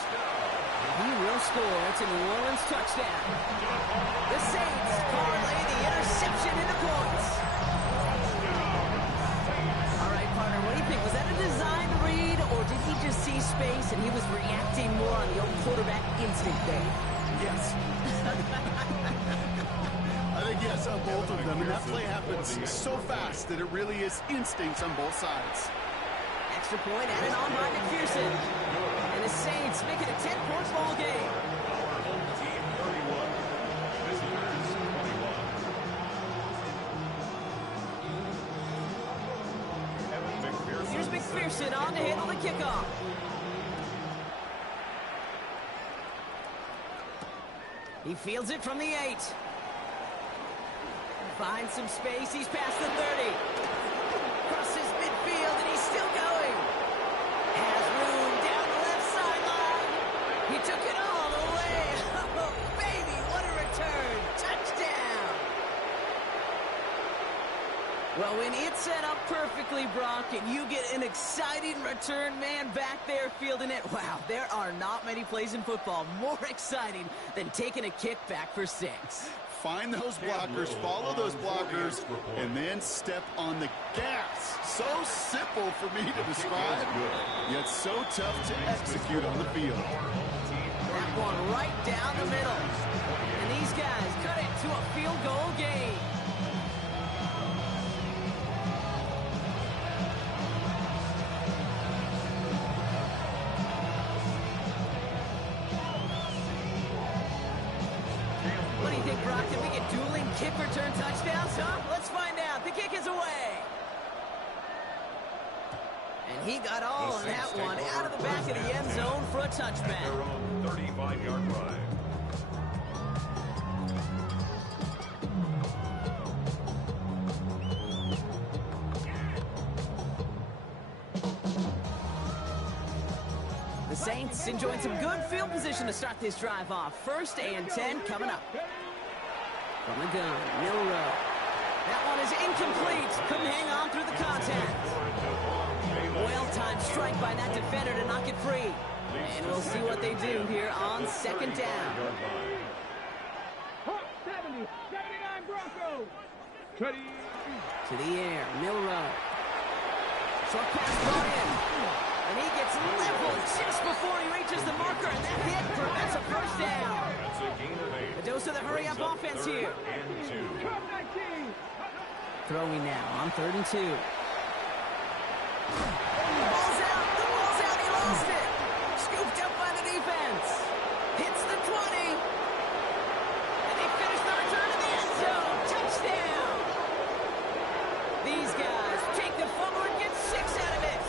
He will score. It's a New Orleans touchdown. The Saints parlay the interception into points. All right, partner, what do you think? Was that a design read, or did he just see space and he was reacting more on the old quarterback instinct there? Yes. I think yes on both of them, and that play happens so fast that it really is instincts on both sides. Extra point added on by McPherson. And the Saints make it a 10-point ball game. Team 31. Visitors 21. Here's McPherson on to handle the kickoff. He fields it from the 8. Finds some space. He's past the 30. Crosses midfield, and he's still going. Has room down the left sideline. He took it all the way. Oh, and it's set up perfectly, Brock, and you get an exciting return man back there fielding it. Wow, there are not many plays in football more exciting than taking a kick back for 6. Find those blockers, follow those blockers, and then step on the gas. So simple for me to describe, yet so tough to execute on the field. That one right down the middle. And these guys cut it to a field goal game. What do you think, Brock? Can we get dueling kick return touchdowns, huh? Let's find out. The kick is away. And he got all on that one out of the back of the end zone for a touchback. 35-yard line. The Saints enjoying some good field position to start this drive off. 1st and 10 coming up. From the gun, Milrow. That one is incomplete. Couldn't hang on through the contact. Well-timed strike by that defender to knock it free. And we'll see what they do here on 2nd down. 70, 79 Broncos. Ready. To the air, Milrow. Short pass brought in. And he gets leveled just before he reaches the marker, and that hit prevents a 1st down. A dose of the hurry-up offense here. Throwing now on 3rd and 2. The ball's out. The ball's out. He lost it. Scooped up by the defense. Hits the 20. And they finish the return to the end zone. Touchdown. These guys take the fumble and get 6 out of it.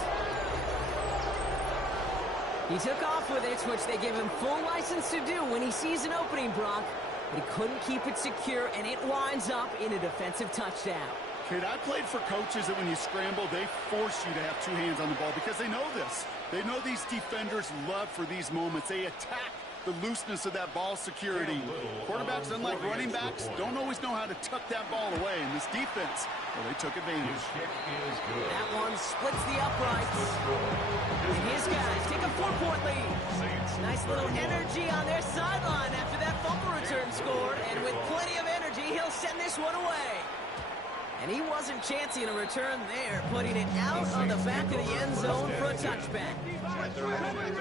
He took off with it, which they give him full license to do when he sees an opening, Brock. But he couldn't keep it secure, and it winds up in a defensive touchdown. Kid, I played for coaches that when you scramble, they force you to have 2 hands on the ball because they know this. They know these defenders love for these moments. They attack the looseness of that ball security. Quarterbacks, unlike running backs, don't always know how to tuck that ball away. And this defense, well, they took advantage. That one splits the uprights. And his guys take a 4-point lead. Nice little energy on their sideline after that fumble return scored. And with plenty of energy, he'll send this one away. And he wasn't chancing a return there, putting it out on the back of the end zone for a touchback.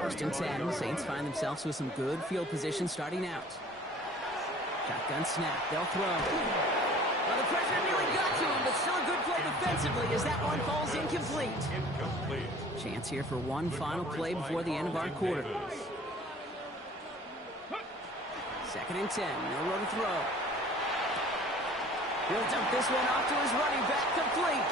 1st and 10, Saints find themselves with some good field position starting out. Shotgun snap, they'll throw. Well, the pressure nearly got to him, but still a good play defensively as that one falls incomplete. Chance here for one final play before the end of our quarter. 2nd and 10, no room to throw. He'll dump this one off to his running back, complete.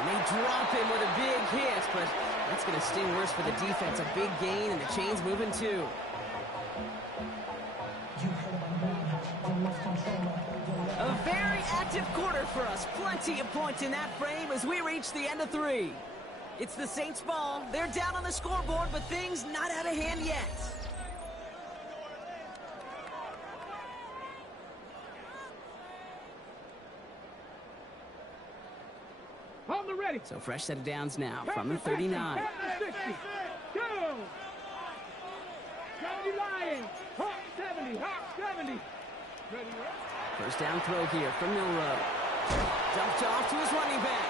And they drop him with a big hit, but that's going to sting worse for the defense. A big gain, and the chain's moving too. A very active quarter for us. Plenty of points in that frame as we reach the end of 3. It's the Saints' ball. They're down on the scoreboard, but things not out of hand yet. On the ready. So fresh set of downs now from the 39. 70 Lions. Hawk 70. Hawk 70. Ready. 1st down throw here from Milrow. Dumped off to his running back.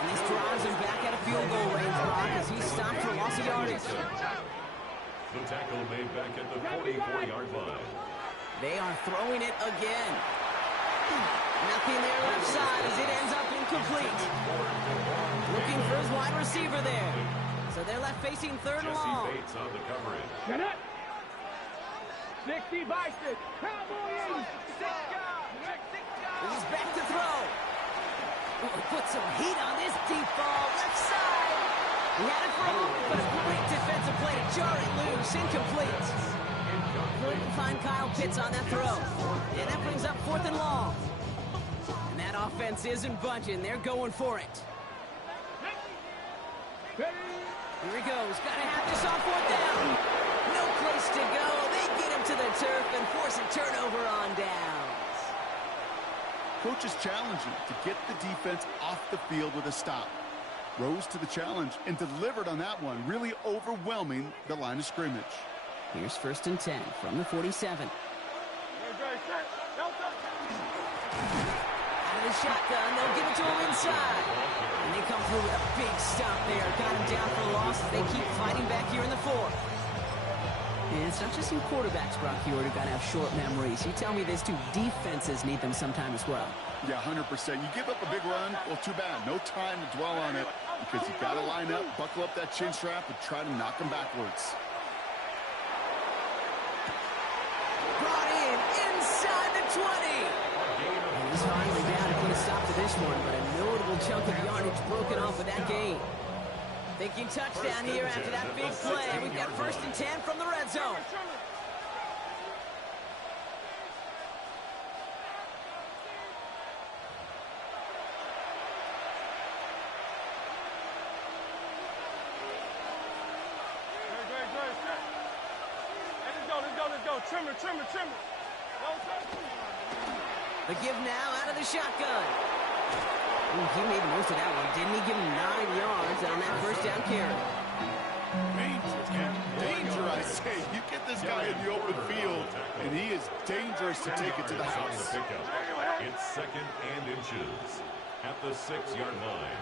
And this drives him back at a field goal range, Brock, as he stopped for loss of yardage. The tackle made back at the 44-yard line. They are throwing it again. Nothing there left side as it ends up incomplete. Looking for his wide receiver there. So they're left facing 3rd and long. Bates on the coverage. Get it. 60 by 6. Cowboys. He's back to throw. Oh, put some heat on this deep ball. Left side. He had it for a moment, but a great defensive play to jar it loose. Incomplete. Couldn't find Kyle Pitts on that throw. And that brings up 4th and long. And that offense isn't budging. They're going for it. Here he goes. Got to have this on 4th down. No place to go. They get him to the turf and force a turnover on downs. Coaches challenge you to get the defense off the field with a stop. Rose to the challenge and delivered on that one, really overwhelming the line of scrimmage. Here's 1st and 10 from the 47. Out of the shotgun, they'll give it to him inside. And they come through with a big stop there. Got him down for a loss as they keep fighting back here in the 4th. And it's not just some quarterbacks, Brock, who are going to have short memories. You tell me this too, defenses need them sometime as well. Yeah, 100%. You give up a big run, well, too bad. No time to dwell on it because you got to line up, buckle up that chin strap, and try to knock them backwards. Brought in inside the 20. And he's finally down to put a stop to this one, but a notable chunk of yardage broken off of that game. Thinking touchdown here after that big play. We've got 1st and 10 from the red zone. Let's go. Trimmer. The give now out of the shotgun. Ooh, he made the most of that one, didn't he? Give him 9 yards on that 1st down carry. Danger, I say. You get this guy in the open field, and he is dangerous to take it to the house. It's 2nd and inches at the 6-yard line.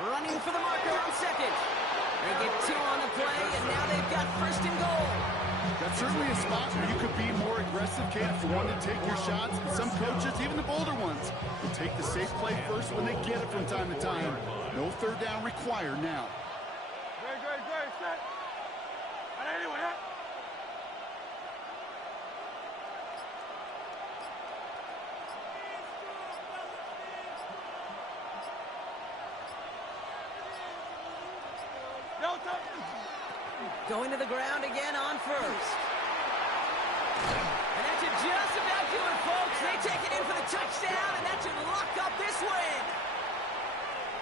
Running for the marker on 2nd. They get 2 on the play, and now they've got 1st and goal. That's certainly a spot where you could be more aggressive, Cam, if you want to take your shots. But some coaches, even the bolder ones, will take the safe play first when they get it from time to time. No 3rd down required now. Great, set. Going to the ground again on 1st. And that's a